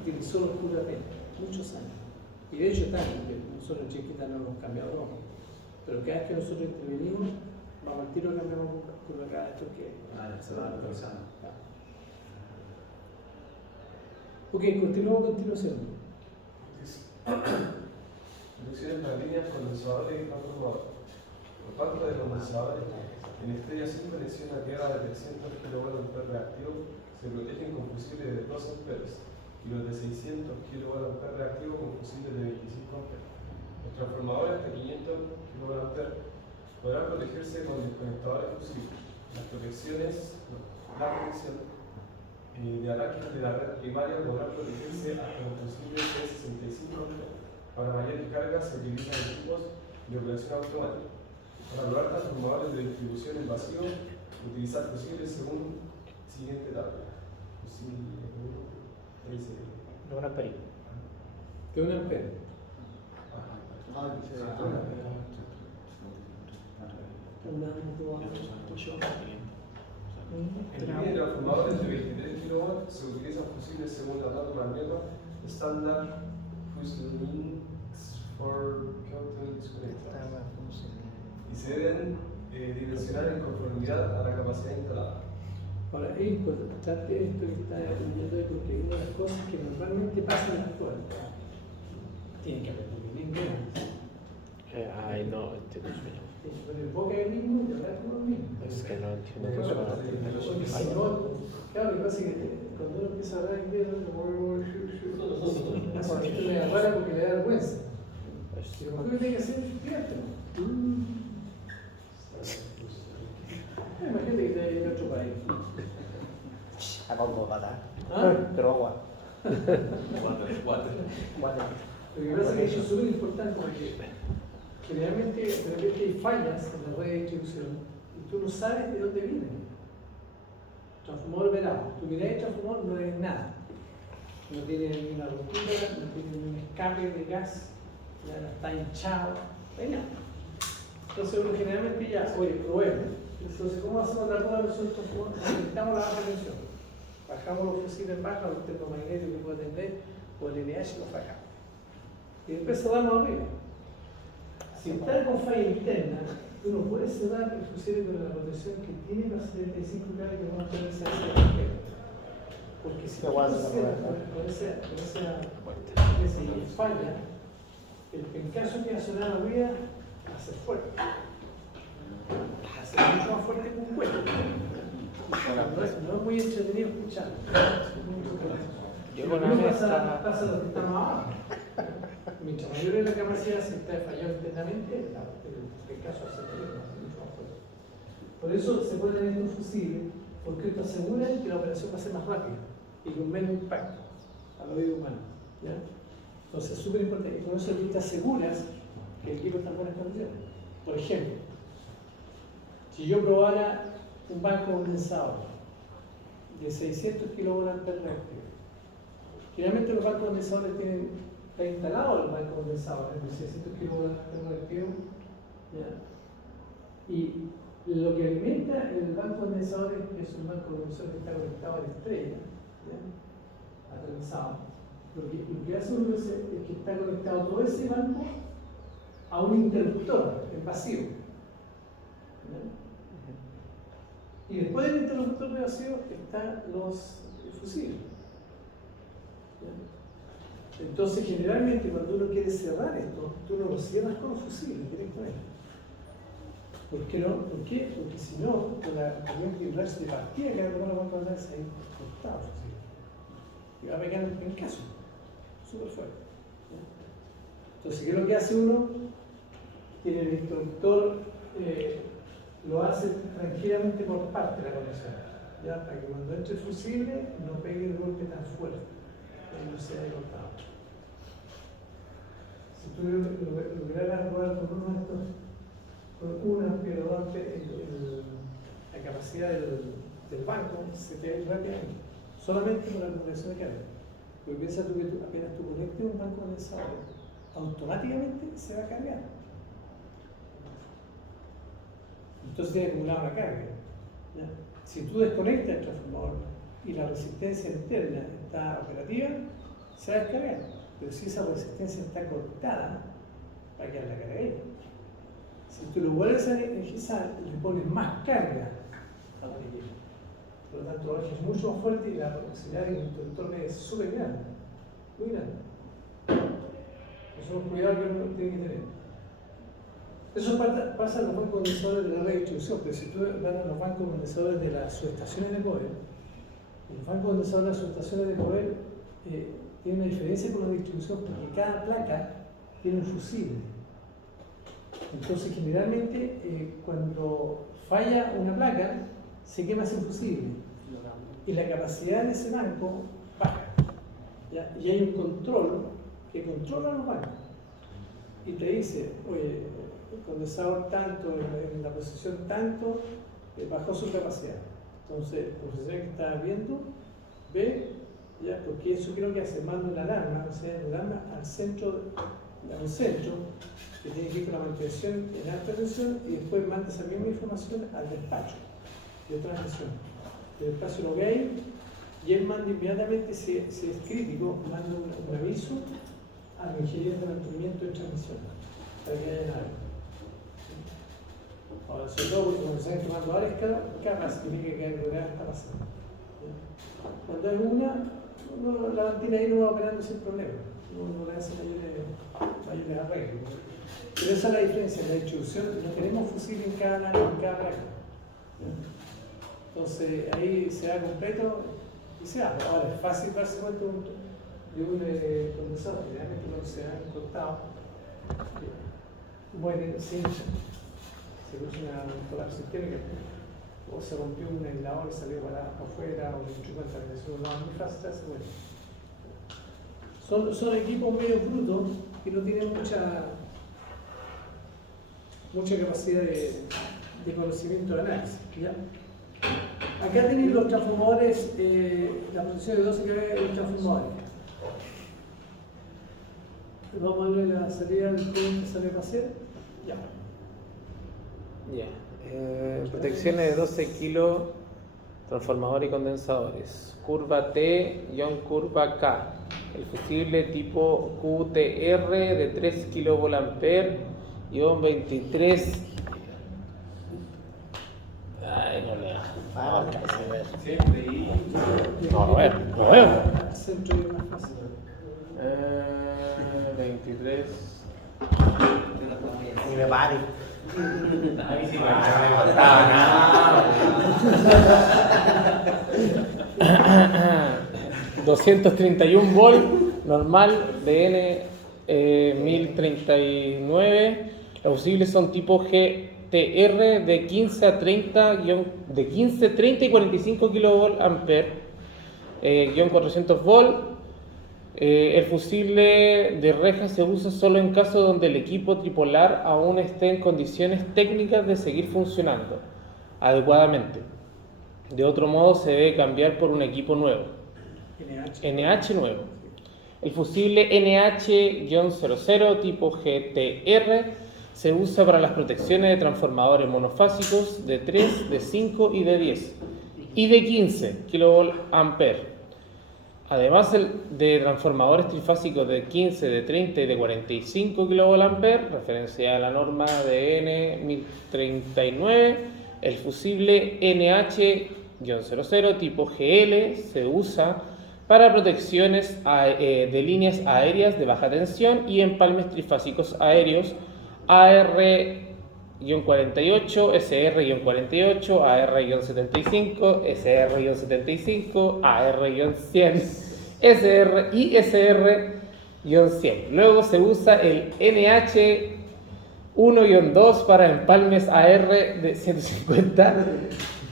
utilizó los Purate, muchos años. Y de hecho están, nosotros en Chiquita no hemos cambiado rojo. Pero cada vez que nosotros intervenimos, vamos al tiro y cambiamos por acá esto que. se van actualizando. Ok, continuamos a continuación. Reducciones para líneas, condensadores y transformadores. Por parte de condensadores, en estrella sin conexión a tierra de 300 kV reactivo se protegen con fusibles de 2 amperes y los de 600 kV reactivo con fusibles de 25 amperes. Los transformadores de 500 kV podrán protegerse con desconectadores fusibles. La protección de ataques de la red primaria podrán protegerse hasta un fusible de 65 amperes. Para mayores cargas se utilizan equipos de operación automática. Para lograr transformadores de distribución en vacío, utilizar fusibles según siguiente tabla. Fusible 1, 13. No una perilla. De un ampere. En línea de transformadores de 23 kW se utilizan fusibles según la norma NEPA estándar Fusion for Counter Disconnect y se deben direccionar en conformidad a la capacidad instalada. Ahora, es importante esto que está leyendo ahí porque una de las cosas que normalmente pasan en la escuela. Tienen que aprender bilingüe. Ay, no, entiendo sueño. Tienen que poner boca de bilingüe y hablar como los mismos. Es que no entiendo qué Porque si suena. no, claro, lo que pasa es que cuando uno empieza a hablar inglés, hace que le agarra porque le da vergüenza. Si lo que tiene que hacer es estudiante, ¿no? Imagínate que te en otro país. A Congo, pata. ¿Ah? Pero agua. Lo que pasa es que eso es súper importante porque generalmente de repente hay fallas en la red de distribución y tú no sabes de dónde viene. Transformador operado. Tú miras el transformador, no ves nada. No tiene ni una ruptura, no tiene ni un escape de gas, ya no está hinchado, no hay nada. Entonces uno generalmente ya, oye, probemos. Entonces, ¿cómo hacemos la prueba de nosotros? Necesitamos la baja tensión. Bajamos los fusibles bajos, los termomagnéticos que puede atender, o el NH los bajamos. Y después cerramos arriba. Si está con falla interna, tú no puedes cerrar el fusible con la protección que tiene para 75 grados que vamos a tener esa porque si tú cierras con esa falla, el pencazo que va a sonar arriba va a ser fuerte. Hace mucho más fuerte que un hueco. No es muy entretenido escuchar. Yo con la pasa lo que está más abajo. Mientras mayor es la capacidad, si está fallado internamente, el caso hace mucho más fuerte. Por eso se puede tener un fusible, porque esto asegura que la operación va a ser más rápida y con menos impacto a la vida humana. ¿Ya? Entonces es súper importante. Y con eso te aseguras que el equipo está en buenas condiciones. Por ejemplo, si yo probara un banco condensador de 600 kV reactivo, generalmente los bancos condensadores está instalado el banco condensador de 600 kV reactivo, y lo que alimenta el banco condensador es un banco condensador que está conectado a la estrella, ¿ya? Aterrizado. Lo que hace uno es que está conectado todo ese banco a un interruptor en pasivo. ¿Ya? Y después del interruptor de vacío están los fusibles. ¿Ya? Entonces, generalmente, cuando uno quiere cerrar esto, tú no lo cierras con los fusibles directamente. ¿Por qué no? ¿Por qué? Porque si no, con la corriente inversa de partida que va a poner ahí cortado, y va a pegar en caso, súper fuerte. Entonces, ¿qué es lo que hace uno? Tiene el interruptor, lo hace tranquilamente por parte de la conexión, ¿ya? Para que cuando entre el fusible no pegue el golpe tan fuerte, y no sea cortado. Si tú lograras rodar con uno de estos, con un ampero la capacidad del banco se te ve rápidamente, solamente con la acumulación de carga. Porque piensa tú que apenas tú conectes un banco condensador, automáticamente se va a cargar. Entonces tiene acumulada una carga. ¿Ya? Si tú desconectas el transformador y la resistencia interna está operativa, se va a descargar. Pero si esa resistencia está cortada, va a quedar la carga ahí. Si tú lo vuelves a energizar, le pones más carga a la equipo. Por lo tanto, es mucho más fuerte y la posibilidad de que el interruptor es súper grande. Muy grande. Eso es un cuidado que uno tiene que tener. Eso pasa en los bancos condensadores de la red de distribución, pero si tú vas a los bancos condensadores de las subestaciones de poder, los bancos condensadores de las subestaciones de poder tienen una diferencia con la distribución porque cada placa tiene un fusible. Entonces, generalmente, cuando falla una placa, se quema ese fusible y la capacidad de ese banco baja. ¿Ya? Y hay un control que controla los bancos y te dice, oye, el condensador tanto, en la posición tanto, bajó su capacidad. Entonces, el profesor que está viendo, ve, ¿ya? Porque eso creo que hace, manda una alarma, o sea, una alarma al centro, que tiene que ir con la mantención en alta tensión y después manda esa misma información al despacho de transmisión. El despacho lo ve ahí y él manda inmediatamente, si es crítico, manda un aviso al ingeniero de mantenimiento de transmisión para que haya nada. Ahora, sobre todo porque cuando se están tomando varias capas, significa que algo grave está pasando. Cuando hay una, la mantiene ahí, no va operando sin problema. No le hace mayores arreglos. Pero esa es la diferencia. En la distribución no tenemos fusible en cada placa. Entonces ahí se da completo y se da. Ahora es fácil darse cuenta de un condensador. Generalmente cuando se han cortado, mueren sin se produce un colapso sistémico, o se rompió un aislador y salió para afuera, o le enchufó en transmisión, muy fácil se muere. Son equipos medio brutos que no tienen mucha capacidad de conocimiento de análisis. ¿Ya? Acá tenéis los transformadores, la posición de 12 que ve los transformadores. Vamos a ver la salida del tren que sale a hacer. Ya. Ya. Protecciones de 12 kilos, transformadores y condensadores. Curva T, curva K. El fusible tipo QTR de 3 kVA, 23. Ay, no le da. Ah, casi ver. Siempre y... No, lo veo. Lo veo. Centro es más fácil. 23. Ni me pare. Ahí sí, No nada. 231 volt normal de N 1039. Los fusibles son tipo GTR de 15 a 30, de 15, 30 y 45 kVA, 400 volt. El fusible de reja se usa solo en caso donde el equipo tripolar aún esté en condiciones técnicas de seguir funcionando adecuadamente. De otro modo se debe cambiar por un equipo nuevo. NH nuevo. El fusible NH-00 tipo GTR se usa para las protecciones de transformadores monofásicos de 3, de 5 y de 10 y de 15 kVA. Además de transformadores trifásicos de 15, de 30 y de 45 kVA, referencia a la norma de N1039, el fusible NH-00 tipo GL se usa para protecciones de líneas aéreas de baja tensión y empalmes trifásicos aéreos AR-48, SR-48, AR-75, SR-75, AR-100, SR y SR-100. Luego se usa el NH1-2 para empalmes AR de 150,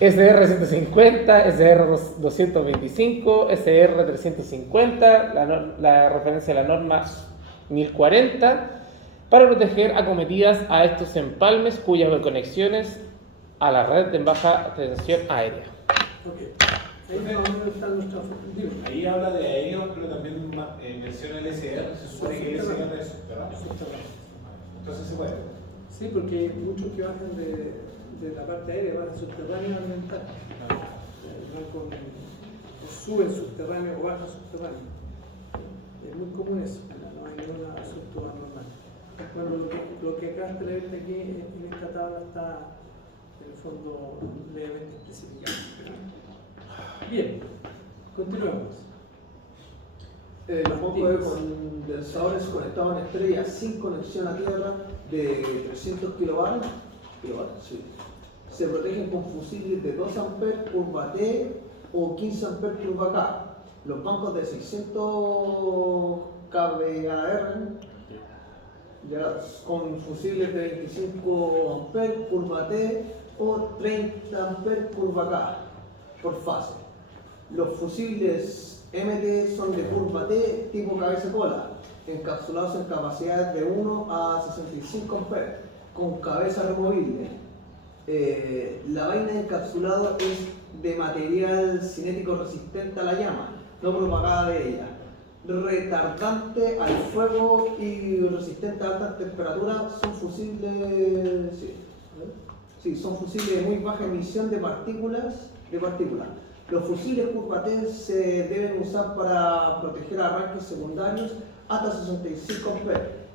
SR-150, SR-225, SR-350, la referencia a la norma 1040, para proteger acometidas a estos empalmes cuyas conexiones a la red de baja tensión aérea. Ok. Ahí más o menos están los transformadores. Ahí habla de aéreo, pero también menciona el SR, se supone que el SR es subterráneo. Entonces se puede. Sí, porque hay muchos que bajan de la parte aérea, bajan subterráneo a alimentar. O suben subterráneo o bajan subterráneo. Es muy común eso, no hay ninguna estructura normal. Bueno, lo que acabas de leerte aquí en esta tabla está en el fondo levemente especificado. Bien, continuemos. Los focos de condensadores conectados en estrellas sin conexión a tierra de 300 kW, sí. Se protegen con fusibles de 2 A curva T o 15 A curva K. Los bancos de 600 kVAR ya, con fusibles de 25 A curva T o 30 A curva K por fase. Los fusibles MT son de curva T tipo cabeza cola, encapsulados en capacidades de 1 a 65 A con cabeza removible. La vaina de encapsulado es de material cinético resistente a la llama, no propagada de ella, retardante al fuego y resistente a altas temperaturas. Son fusibles, sí, son fusibles de muy baja emisión de partículas. Los fusiles curva T se deben usar para proteger arranques secundarios hasta 65 A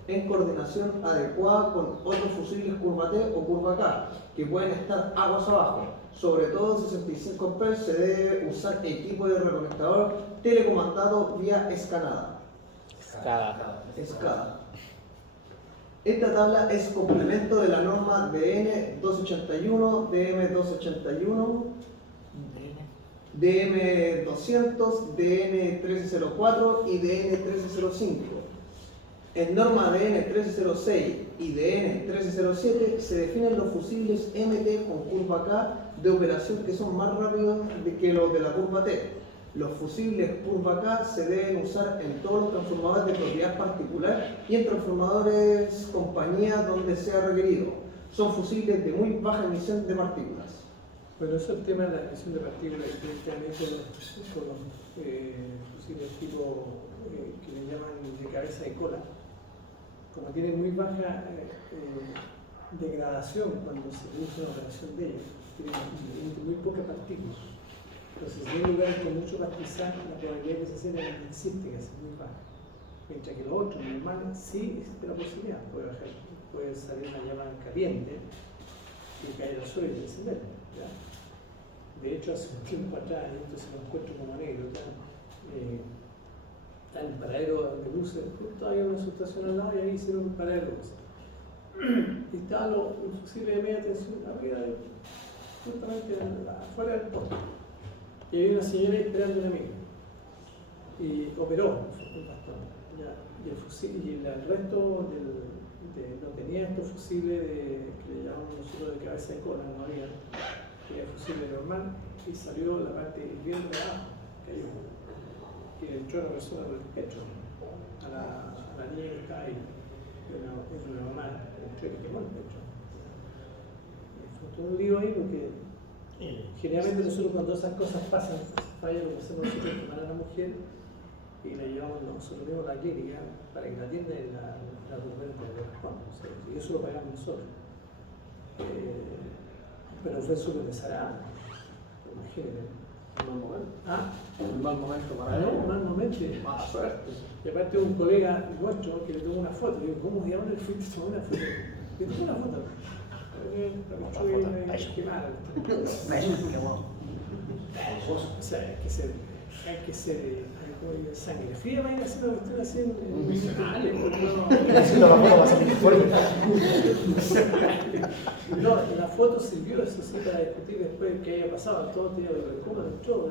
en coordinación adecuada con otros fusibles curva T o curva K que pueden estar aguas abajo. Sobre todo 65 A se debe usar equipo de reconectador telecomandado vía escada. Esta tabla es complemento de la norma DN281, DM281, DM200, DN1304 y DN1305. En norma DN1306 y DN1307 se definen los fusibles MT con curva K de operación que son más rápidos que los de la curva T. Los fusibles curva K se deben usar en todos los transformadores de propiedad particular y en transformadores compañía donde sea requerido. Son fusibles de muy baja emisión de partículas. Bueno, eso es el tema de la emisión de partículas que tienen con los fusibles tipo que le llaman de cabeza de cola. Como tienen muy baja degradación cuando se produce una operación de ellos, tienen muy pocas partículas. Entonces, si hay lugares con mucho pastizal, la probabilidad de que se acelere no existe, que es muy baja. Mientras que los otros normales sí existe la posibilidad, puede salir una llama caliente y caer al suelo y encender. De hecho, hace un tiempo atrás, entonces lo encuentro como negro, está en el paradero de luces, justo había una subestación al lado y ahí hicieron un paradero de luces. Y estaban los fusibles de media tensión arriba, justamente afuera del puerto. Y había una señora esperando una amiga. Y operó un bastón. Y el resto no tenía estos fusibles que le llamamos nosotros de cabeza de cola, no había. Era fusible normal y salió la parte bien de abajo, cayó. Que entró una persona por el pecho a la niña que estaba ahí. Es una mamá, entró y le quemó el pecho. Fue todo un lío ahí porque generalmente nosotros cuando esas cosas pasan, falla lo que hacemos nosotros es tomar a la mujer y la llevamos nosotros mismos a la clínica para que la atienda y la atendamos como corresponde. Y eso lo pagamos nosotros. Pero fue súper desagradable, imagínate. mal momento. ¿Ah? Un mal momento para No, él. normalmente. Mala suerte. Y aparte un colega nuestro que le tomó una foto, le digo, ¿cómo diablos fuiste a tomar una foto? Le tomó una foto. Qué mal. Qué guapo. O sea, hay que ser sangre fría para ir a hacer lo que están haciendo. Un visionario. Haciendo la foto para salir fuerte. No, la foto sirvió, eso sí, para discutir después qué haya pasado. Todo tenía que ver cómo entró.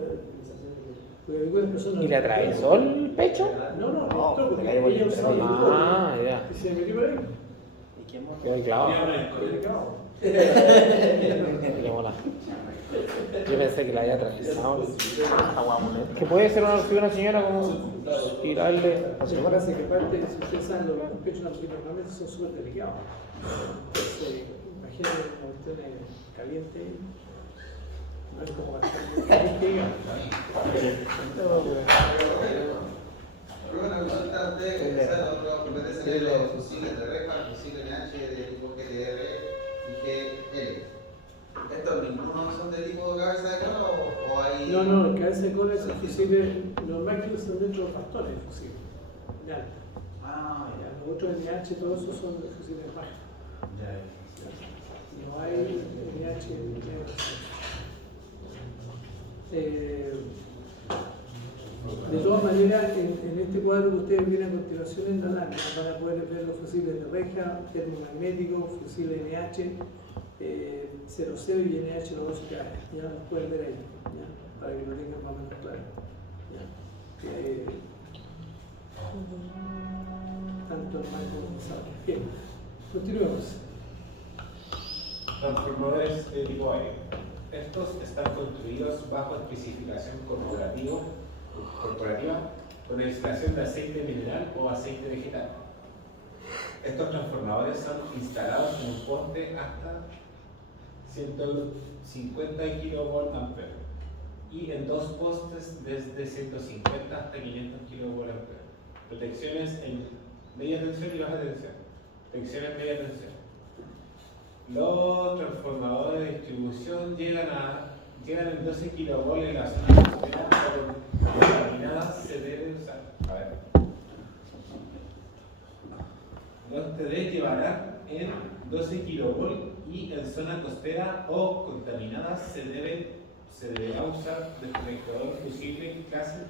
Porque algunas personas. ¿Y le atravesó el pecho? No, No, entró porque le cayó ella por usaba el dentro. Ah, ya. y se metió por ahí. ¿Y quién más? Quedó ahí clavado. Quedó clavado. Qué mola. Yo pensé que la había atravesado. Ah, guapo, ¿no? Que puede ser una señora como tirarle. Lo que pasa es que aparte, si ustedes saben, los pechos normalmente son súper delicados. Entonces, imagínate una cuestión caliente, no es como bastante caliente, digamos. Una consulta a ustedes que empezaron a competencia de los fusiles de reja, fusiles NH de tipo GTR y GL. ¿Estos ninguno son de tipo cabeza de cola o hay...? No, el cabeza de cola es el fusible normal que usan dentro de los pastores, el fusible. Ya. Ah, ya. Los otros NH, todos esos son de fusibles bajos. Ya. No hay NH de todas maneras, en este cuadro que ustedes ven a continuación en la lámina van a poder ver los fusibles de reja, termomagnéticos, fusibles NH, 00 y NH los dos que hay. Ya los pueden ver ahí, ¿ya? Para que lo tengan más o menos claro. ¿Ya? Tanto normal como pesado. Bien, continuemos. Transformadores de tipo aéreo. Estos están construidos bajo especificación corporativa con instalación de aceite mineral o aceite vegetal. Estos transformadores son instalados en un poste hasta 150 kVA y en dos postes desde 150 hasta 500 kVA. Protecciones en media tensión y baja tensión. Protecciones en media tensión. Los transformadores de distribución llegan en 12 kV en la zona costera, pero contaminadas se debe usar. A ver. Los TD llevarán en 12 kV y en zona costera o contaminadas se deberá usar desconectador fusible clase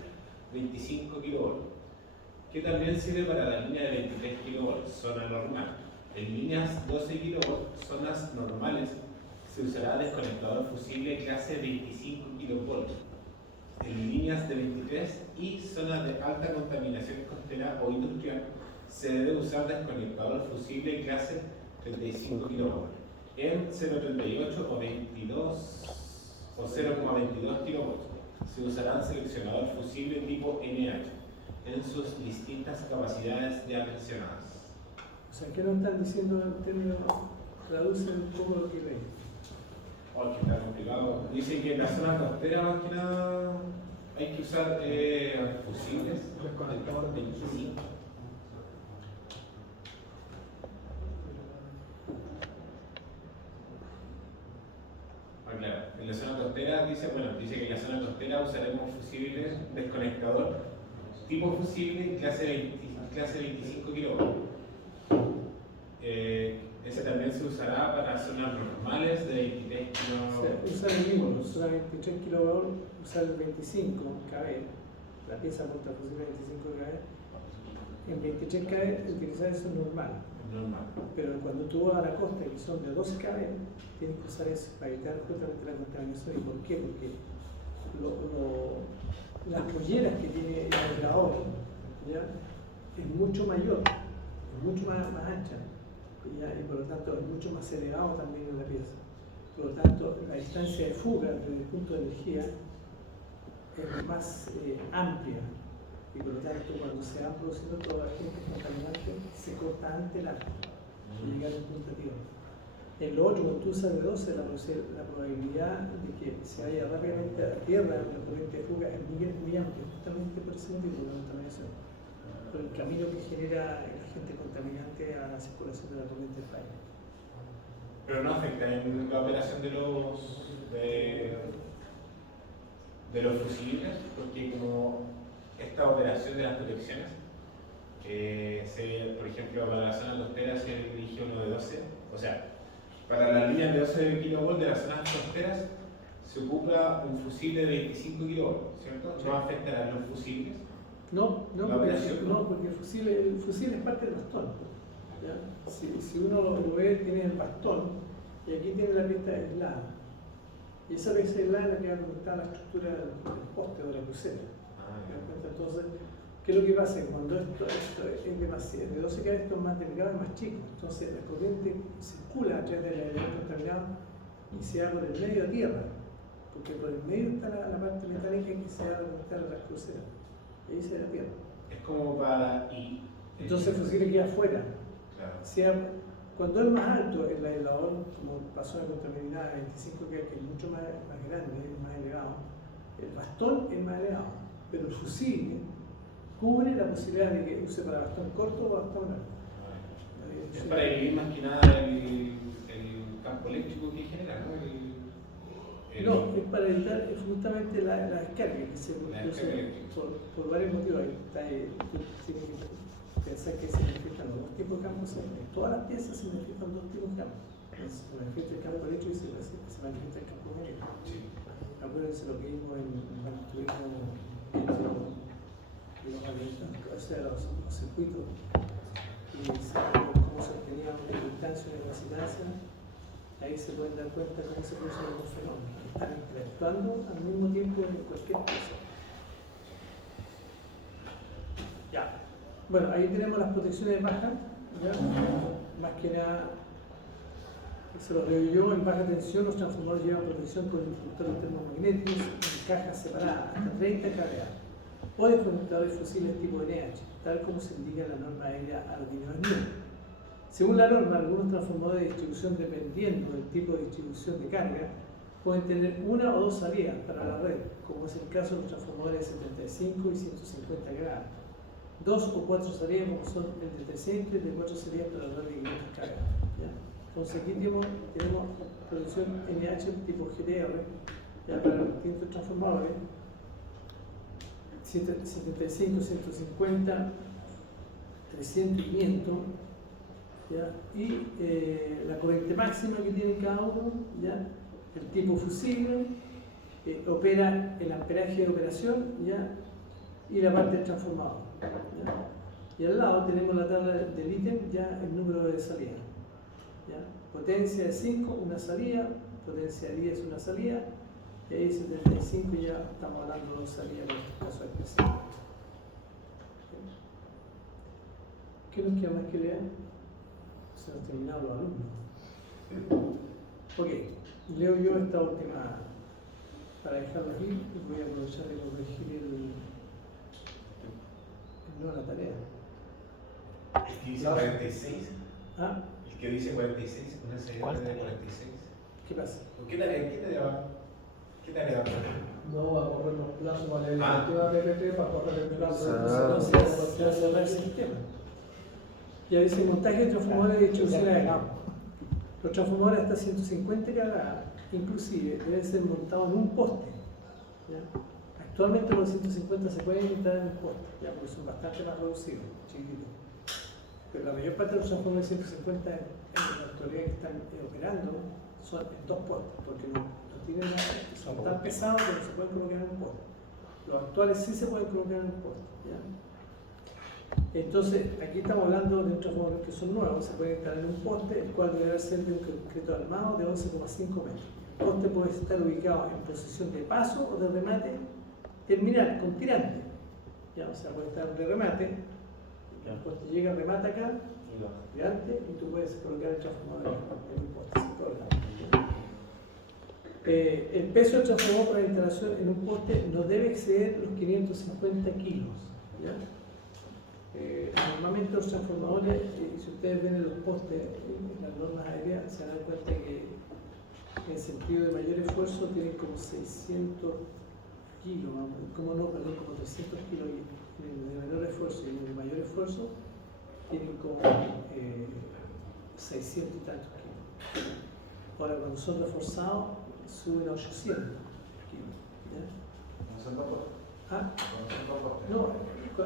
25 kV, que también sirve para la línea de 23 kV, zona normal. En líneas 12 kV, zonas normales, se usará desconectador fusible clase 25 kV. En líneas de 23 y zonas de alta contaminación costera o industrial, se debe usar desconectador fusible clase 35 kV. En 0.38 o 22 o 0.22 kV, se usarán seleccionador fusible tipo NH en sus distintas capacidades ya mencionadas. O sea, ¿qué nos están diciendo en términos? Traducen un poco lo que leí. Oh, que está complicado. Dice que en la zona costera más que nada hay que usar fusibles. Desconectador 25. Ah, claro. En la zona costera dice que en la zona costera usaremos fusibles desconectador tipo fusible clase 25 kV. Ese también se usará para zonas normales de 23 O sea, kV. usar el mismo, usar 23 kV, usar el 25 kV, la pieza punta fusible 25 kV. En 23 kV utilizar eso es normal, Normal. pero cuando tú vas a la costa que son de 12 kV, tienes que usar eso para evitar justamente la contaminación. ¿Y por qué? Porque las polleras que tiene el aerador, ¿ya? Es mucho mayor, es mucho más ancha, ¿ya? Y por lo tanto es mucho más elevado también en la pieza. Por lo tanto, la distancia de fuga desde el punto de energía es más amplia. Y por lo tanto, cuando se van produciendo todos los agentes contaminantes, se corta antes el arco y llega al punto de tierra. En lo otro, cuando tú usas de 12, la probabilidad de que se vaya rápidamente a la tierra, la corriente de fuga es muy amplia, justamente por ese motivo de la contaminación. Por el camino que genera el agente contaminante a la circulación de la corriente de falla. Pero no afecta en la operación de los de los fusibles, porque como esta operación de las protecciones, por ejemplo, para la zona costera se dirige uno de 12, o sea, para las líneas de 12 kV de las zonas costeras se ocupa un fusible de 25 kV, ¿cierto? ¿No afectarán los fusibles? No, ¿La porque, operación? no, porque el fusible es parte del bastón. ¿Ya? Si uno lo ve, tiene el bastón y aquí tiene la pieza aislada. Y esa pieza aislada es la que va a conectar a la estructura del poste o de la crucera. ¿Te das cuenta? Entonces, ¿qué es lo que pasa? Cuando esto es demasiado, de 12 kV esto es más delgado y más chico. Entonces la corriente circula a través del aislamiento contaminado y se va por el medio a tierra. Porque por el medio está la parte metálica que se va a conectar a las cruceras. Y ahí se la tierra. Es como para... Entonces el fusible queda afuera. Claro. Cuando es más alto el aislador, como pasó en la contaminada 25 que es mucho más grande, más elevado, el bastón es más elevado, pero el fusible cubre la posibilidad de que use para bastón corto o bastón largo. Es para dividir más que nada el campo eléctrico que genera, ¿no? No, es para evitar justamente la descarga que se produce por varios motivos. Tú tienes que pensar que se manifiestan dos tipos de campos, en todas las piezas se manifiestan dos tipos de campos. Se manifiesta el campo eléctrico y se manifiesta el campo magnético. Acuérdense lo que vimos cuando estuvimos los circuitos y cómo se obtenía una inductancia y una capacitancia. Ahí se pueden dar cuenta cómo se producen los fenómenos. Están interactuando al mismo tiempo en cualquier cosa. Ya. Bueno, ahí tenemos las protecciones bajas. ¿Ya? Más que nada, se lo revilló en baja tensión. Los transformadores llevan protección con interruptores termomagnéticos en cajas separadas hasta 30 kVA o desconectadores fusibles tipo NH, tal como se indica en la norma aérea Arduino NIO. Según la norma, algunos transformadores de distribución, dependiendo del tipo de distribución de carga, pueden tener una o dos salidas para la red, como es el caso de los transformadores de 75 y 150 grados. 2 o 4 salidas, como son el de 300 y el de 4 salidas para la red de 500 cargas. ¿Ya? Entonces aquí tenemos producción NH tipo GTR, ya para los distintos transformadores, 75, 150, 300 y 500. ¿Ya? Y la corriente máxima que tiene cada uno, ¿ya? El tipo fusible, opera el amperaje de operación, ¿ya? Y la parte del transformador. ¿Ya? Y al lado tenemos la tabla del ítem, ya el número de salida. ¿Ya? Potencia de 5, una salida, potencia de 10, una salida, y ahí 75 ya estamos hablando de dos salidas en este caso especial. ¿Qué nos queda más que leer? Se nos terminaron los alumnos. Ok, leo yo esta última para dejarlo aquí y voy a aprovechar de corregir la tarea. El que dice 46. ¿Ah? El que dice 46, una serie de 46. ¿Qué pasa? ¿Qué tarea va? No va a correr los plazos para la Ah. directiva PPT para correr el plazo. Entonces, se va a cerrar el sistema. Ya dice montaje de transformadores de distribución aérea. Los transformadores hasta 150 kVA, inclusive, deben ser montados en un poste. ¿Ya? Actualmente los 150 se pueden montar en un poste, ya, porque son bastante más reducidos, chiquititos. Pero la mayor parte de los transformadores de 150 en la actualidad que están operando son en dos postes, porque no tienen nada, son tan pesados que no se pueden colocar en un poste. Los actuales sí se pueden colocar en un poste. ¿Ya? Entonces, aquí estamos hablando de un transformador que son nuevos, se puede instalar en un poste, el cual deberá ser de un concreto armado de 11,5 metros. El poste puede estar ubicado en posición de paso o de remate terminal, con tirante. ¿Ya? O sea, puede estar de remate, el poste llega, remata acá, tirante, y tú puedes colocar el transformador en un poste sin problema. El peso del transformador para instalación en un poste no debe exceder los 550 kilos. ¿Ya? Normalmente los transformadores, si ustedes ven en los postes, en las normas aéreas, se dan cuenta que en sentido de mayor esfuerzo tienen como 600 kilos, como 300 kilos, y en el de menor esfuerzo y en el de mayor esfuerzo tienen como 600 y tantos kilos. Ahora, cuando son reforzados, suben a 800 kilos. ¿Ya? ¿Ah?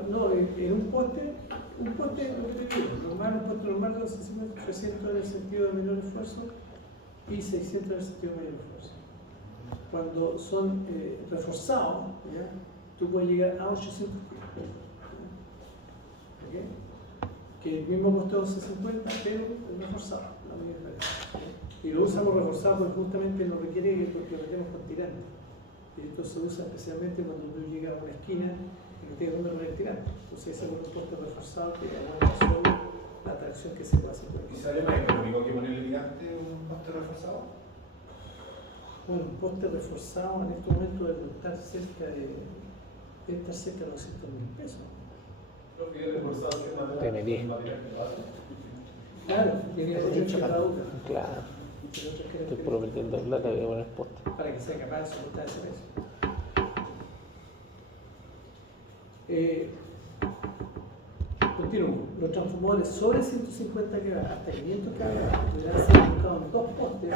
No, en un poste, lo que te digo, normal, un poste normal de 12 centímetros, 300 en el sentido de menor esfuerzo y 600 en el sentido de mayor esfuerzo. Cuando son reforzados, ¿ya? Tú puedes llegar a 800 kilos. ¿Okay? Que el mismo coste de 1250, pero es reforzado, la única diferencia. Y lo usamos reforzado porque justamente no requiere que lo metemos con tirante. Y esto se usa especialmente cuando tú llegas a una esquina y no tienes dónde poner tirante. Entonces ese es un poste reforzado que aguanta solo la tracción que se puede hacer. ¿Y sale más económico que ponerle tirante un poste reforzado? Bueno, un poste reforzado en este momento debe estar cerca de 200.000 pesos. Creo que es reforzado de manera Tiene 10. Claro, tiene que traducir. Claro. Estoy prometiendo plata, voy a poner poste. Para que sea capaz de soportar ese peso. Continúo. Los transformadores sobre 150 kV hasta 500 kV deberán ser colocados en dos postes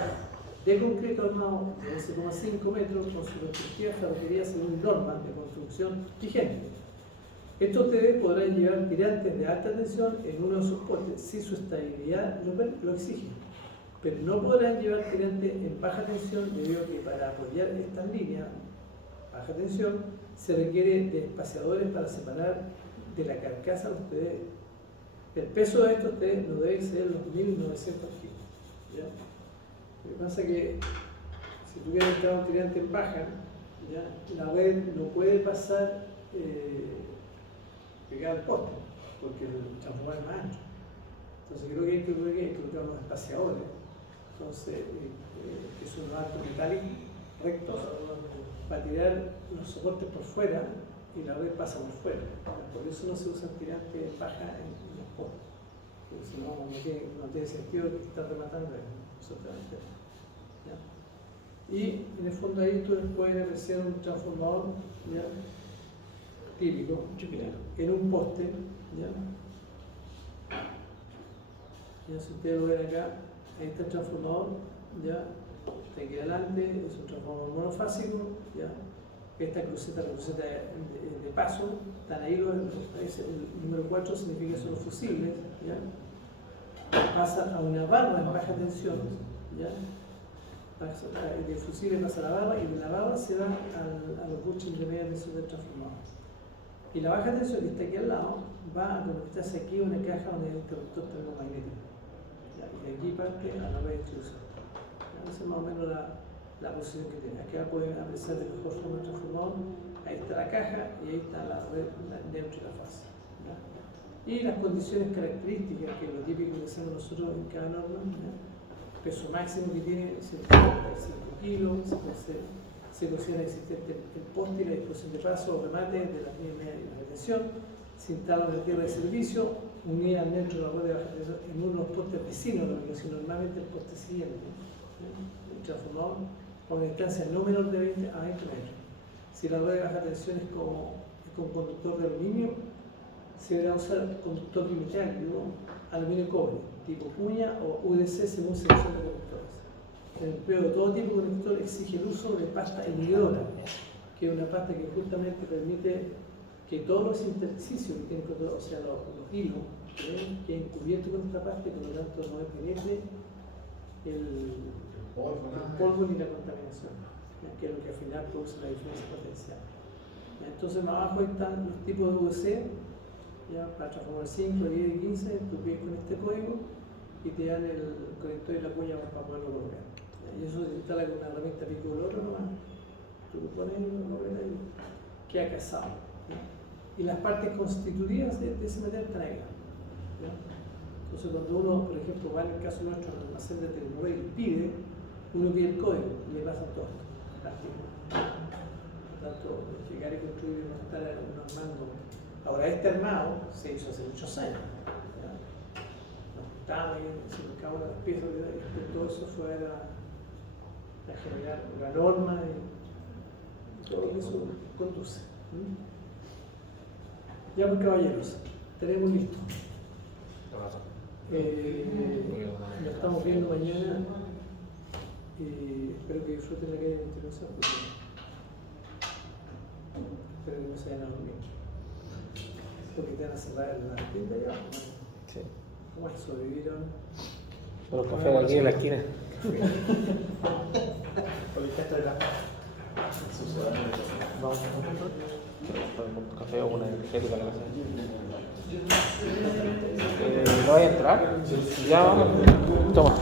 de concreto armado de 11,5 metros con su respectiva ferretería según normas de construcción vigentes. Estos TV podrán llevar tirantes de alta tensión en uno de sus postes si su estabilidad lo exige, pero no podrán llevar tirantes en baja tensión debido a que para apoyar estas líneas baja tensión se requiere de espaciadores para separar de la carcasa los TV. El peso de estos TV no debe exceder los 1900 kilos. ¿Ya? Lo que pasa es que si tú quieres entrar un tirante en baja, ¿ya? La red no puede pasar pegada al poste, porque el transformador es más ancho. Entonces creo que hay que colocar unos espaciadores, entonces, que son unos arcos metálicos rectos para tirar los soportes por fuera y la red pasa por fuera. Por eso no se usa el tirante en baja en los postes, porque si no, no tiene sentido que estar rematando absolutamente. ¿Ya? Y en el fondo ahí tú puedes apreciar un transformador, ¿ya? Típico, en un poste, ¿ya? Ya si ustedes lo ven acá, ahí está el transformador, ¿ya? Está aquí adelante, es un transformador monofásico, ¿ya? Esta cruceta, la cruceta de paso, están ahí el número 4 significa que son los fusibles, ¿ya? Pasa a una barra en baja tensión, ¿ya? De fusible pasa a la barra y de la barra se va a los bushings de media tensión del transformador. Y la baja tensión que está aquí al lado va a conectarse aquí a una caja donde hay un interruptor termomagnético. ¿Ya? Y de aquí parte a la red de distribución. Esa es más o menos la posición que tiene. Acá pueden apreciar de mejor forma el transformador. Ahí está la caja y ahí está la red neutro y la fase. ¿Ya? Y las condiciones características, que es lo típico que hacemos nosotros en cada norma. ¿Ya? Peso máximo que tiene 145 kilos, se considera existente el poste y la disposición de paso o remate de la línea media y la retención, se instala una tierra de servicio unida al neutro de la red de baja tensión en uno de los postes vecinos, si normalmente el poste siguiente, el transformador a una distancia no menor de 20 a 20 metros. Si la red de baja tensión es con conductor de aluminio, se deberá usar conductor metálico, aluminio cobre, tipo cuña o UDC según selección de conductores. El empleo de todo tipo de conector exige el uso de pasta inhibidora, que es una pasta que justamente permite que todos los intersticios que tienen control, o sea, los hilos, queden cubiertos con esta pasta y por lo tanto no penetre el polvo ni la contaminación, que es lo que al final produce la diferencia potencial. Entonces, más abajo están los tipos de UDC, ya, para transformar 5, 10 y 15, tú pides con este código y te dan el conector y la cuña para poderlo colocar. Y eso se instala con una herramienta pico olor nomás. Tú lo pones en una novela y queda casado. ¿Ya? Y las partes constitutivas de ese material están ahí. ¿Ya? Entonces, cuando uno, por ejemplo, va en el caso nuestro al almacén de Tecnored y pide, uno pide el código y le pasan todo esto. Por tanto, llegar y construir y no estar armando. Ahora, este armado se hizo hace muchos años. ¿Ya? Nos gustaba bien, se buscaba las piezas y todo eso fue a generar la norma y todo eso conduce. Ya pues, caballeros, tenemos listo. Nos estamos viendo mañana y espero que disfruten la calle de continuación. se vayan a dormir. Porque te van a cerrar la tienda ya. Sí. ¿Cómo sobrevivieron? Los cafés de aquí en la esquina. Por el gesto de la Vamos. Un café o una energética a la casa. ¿No voy a entrar? Ya, toma.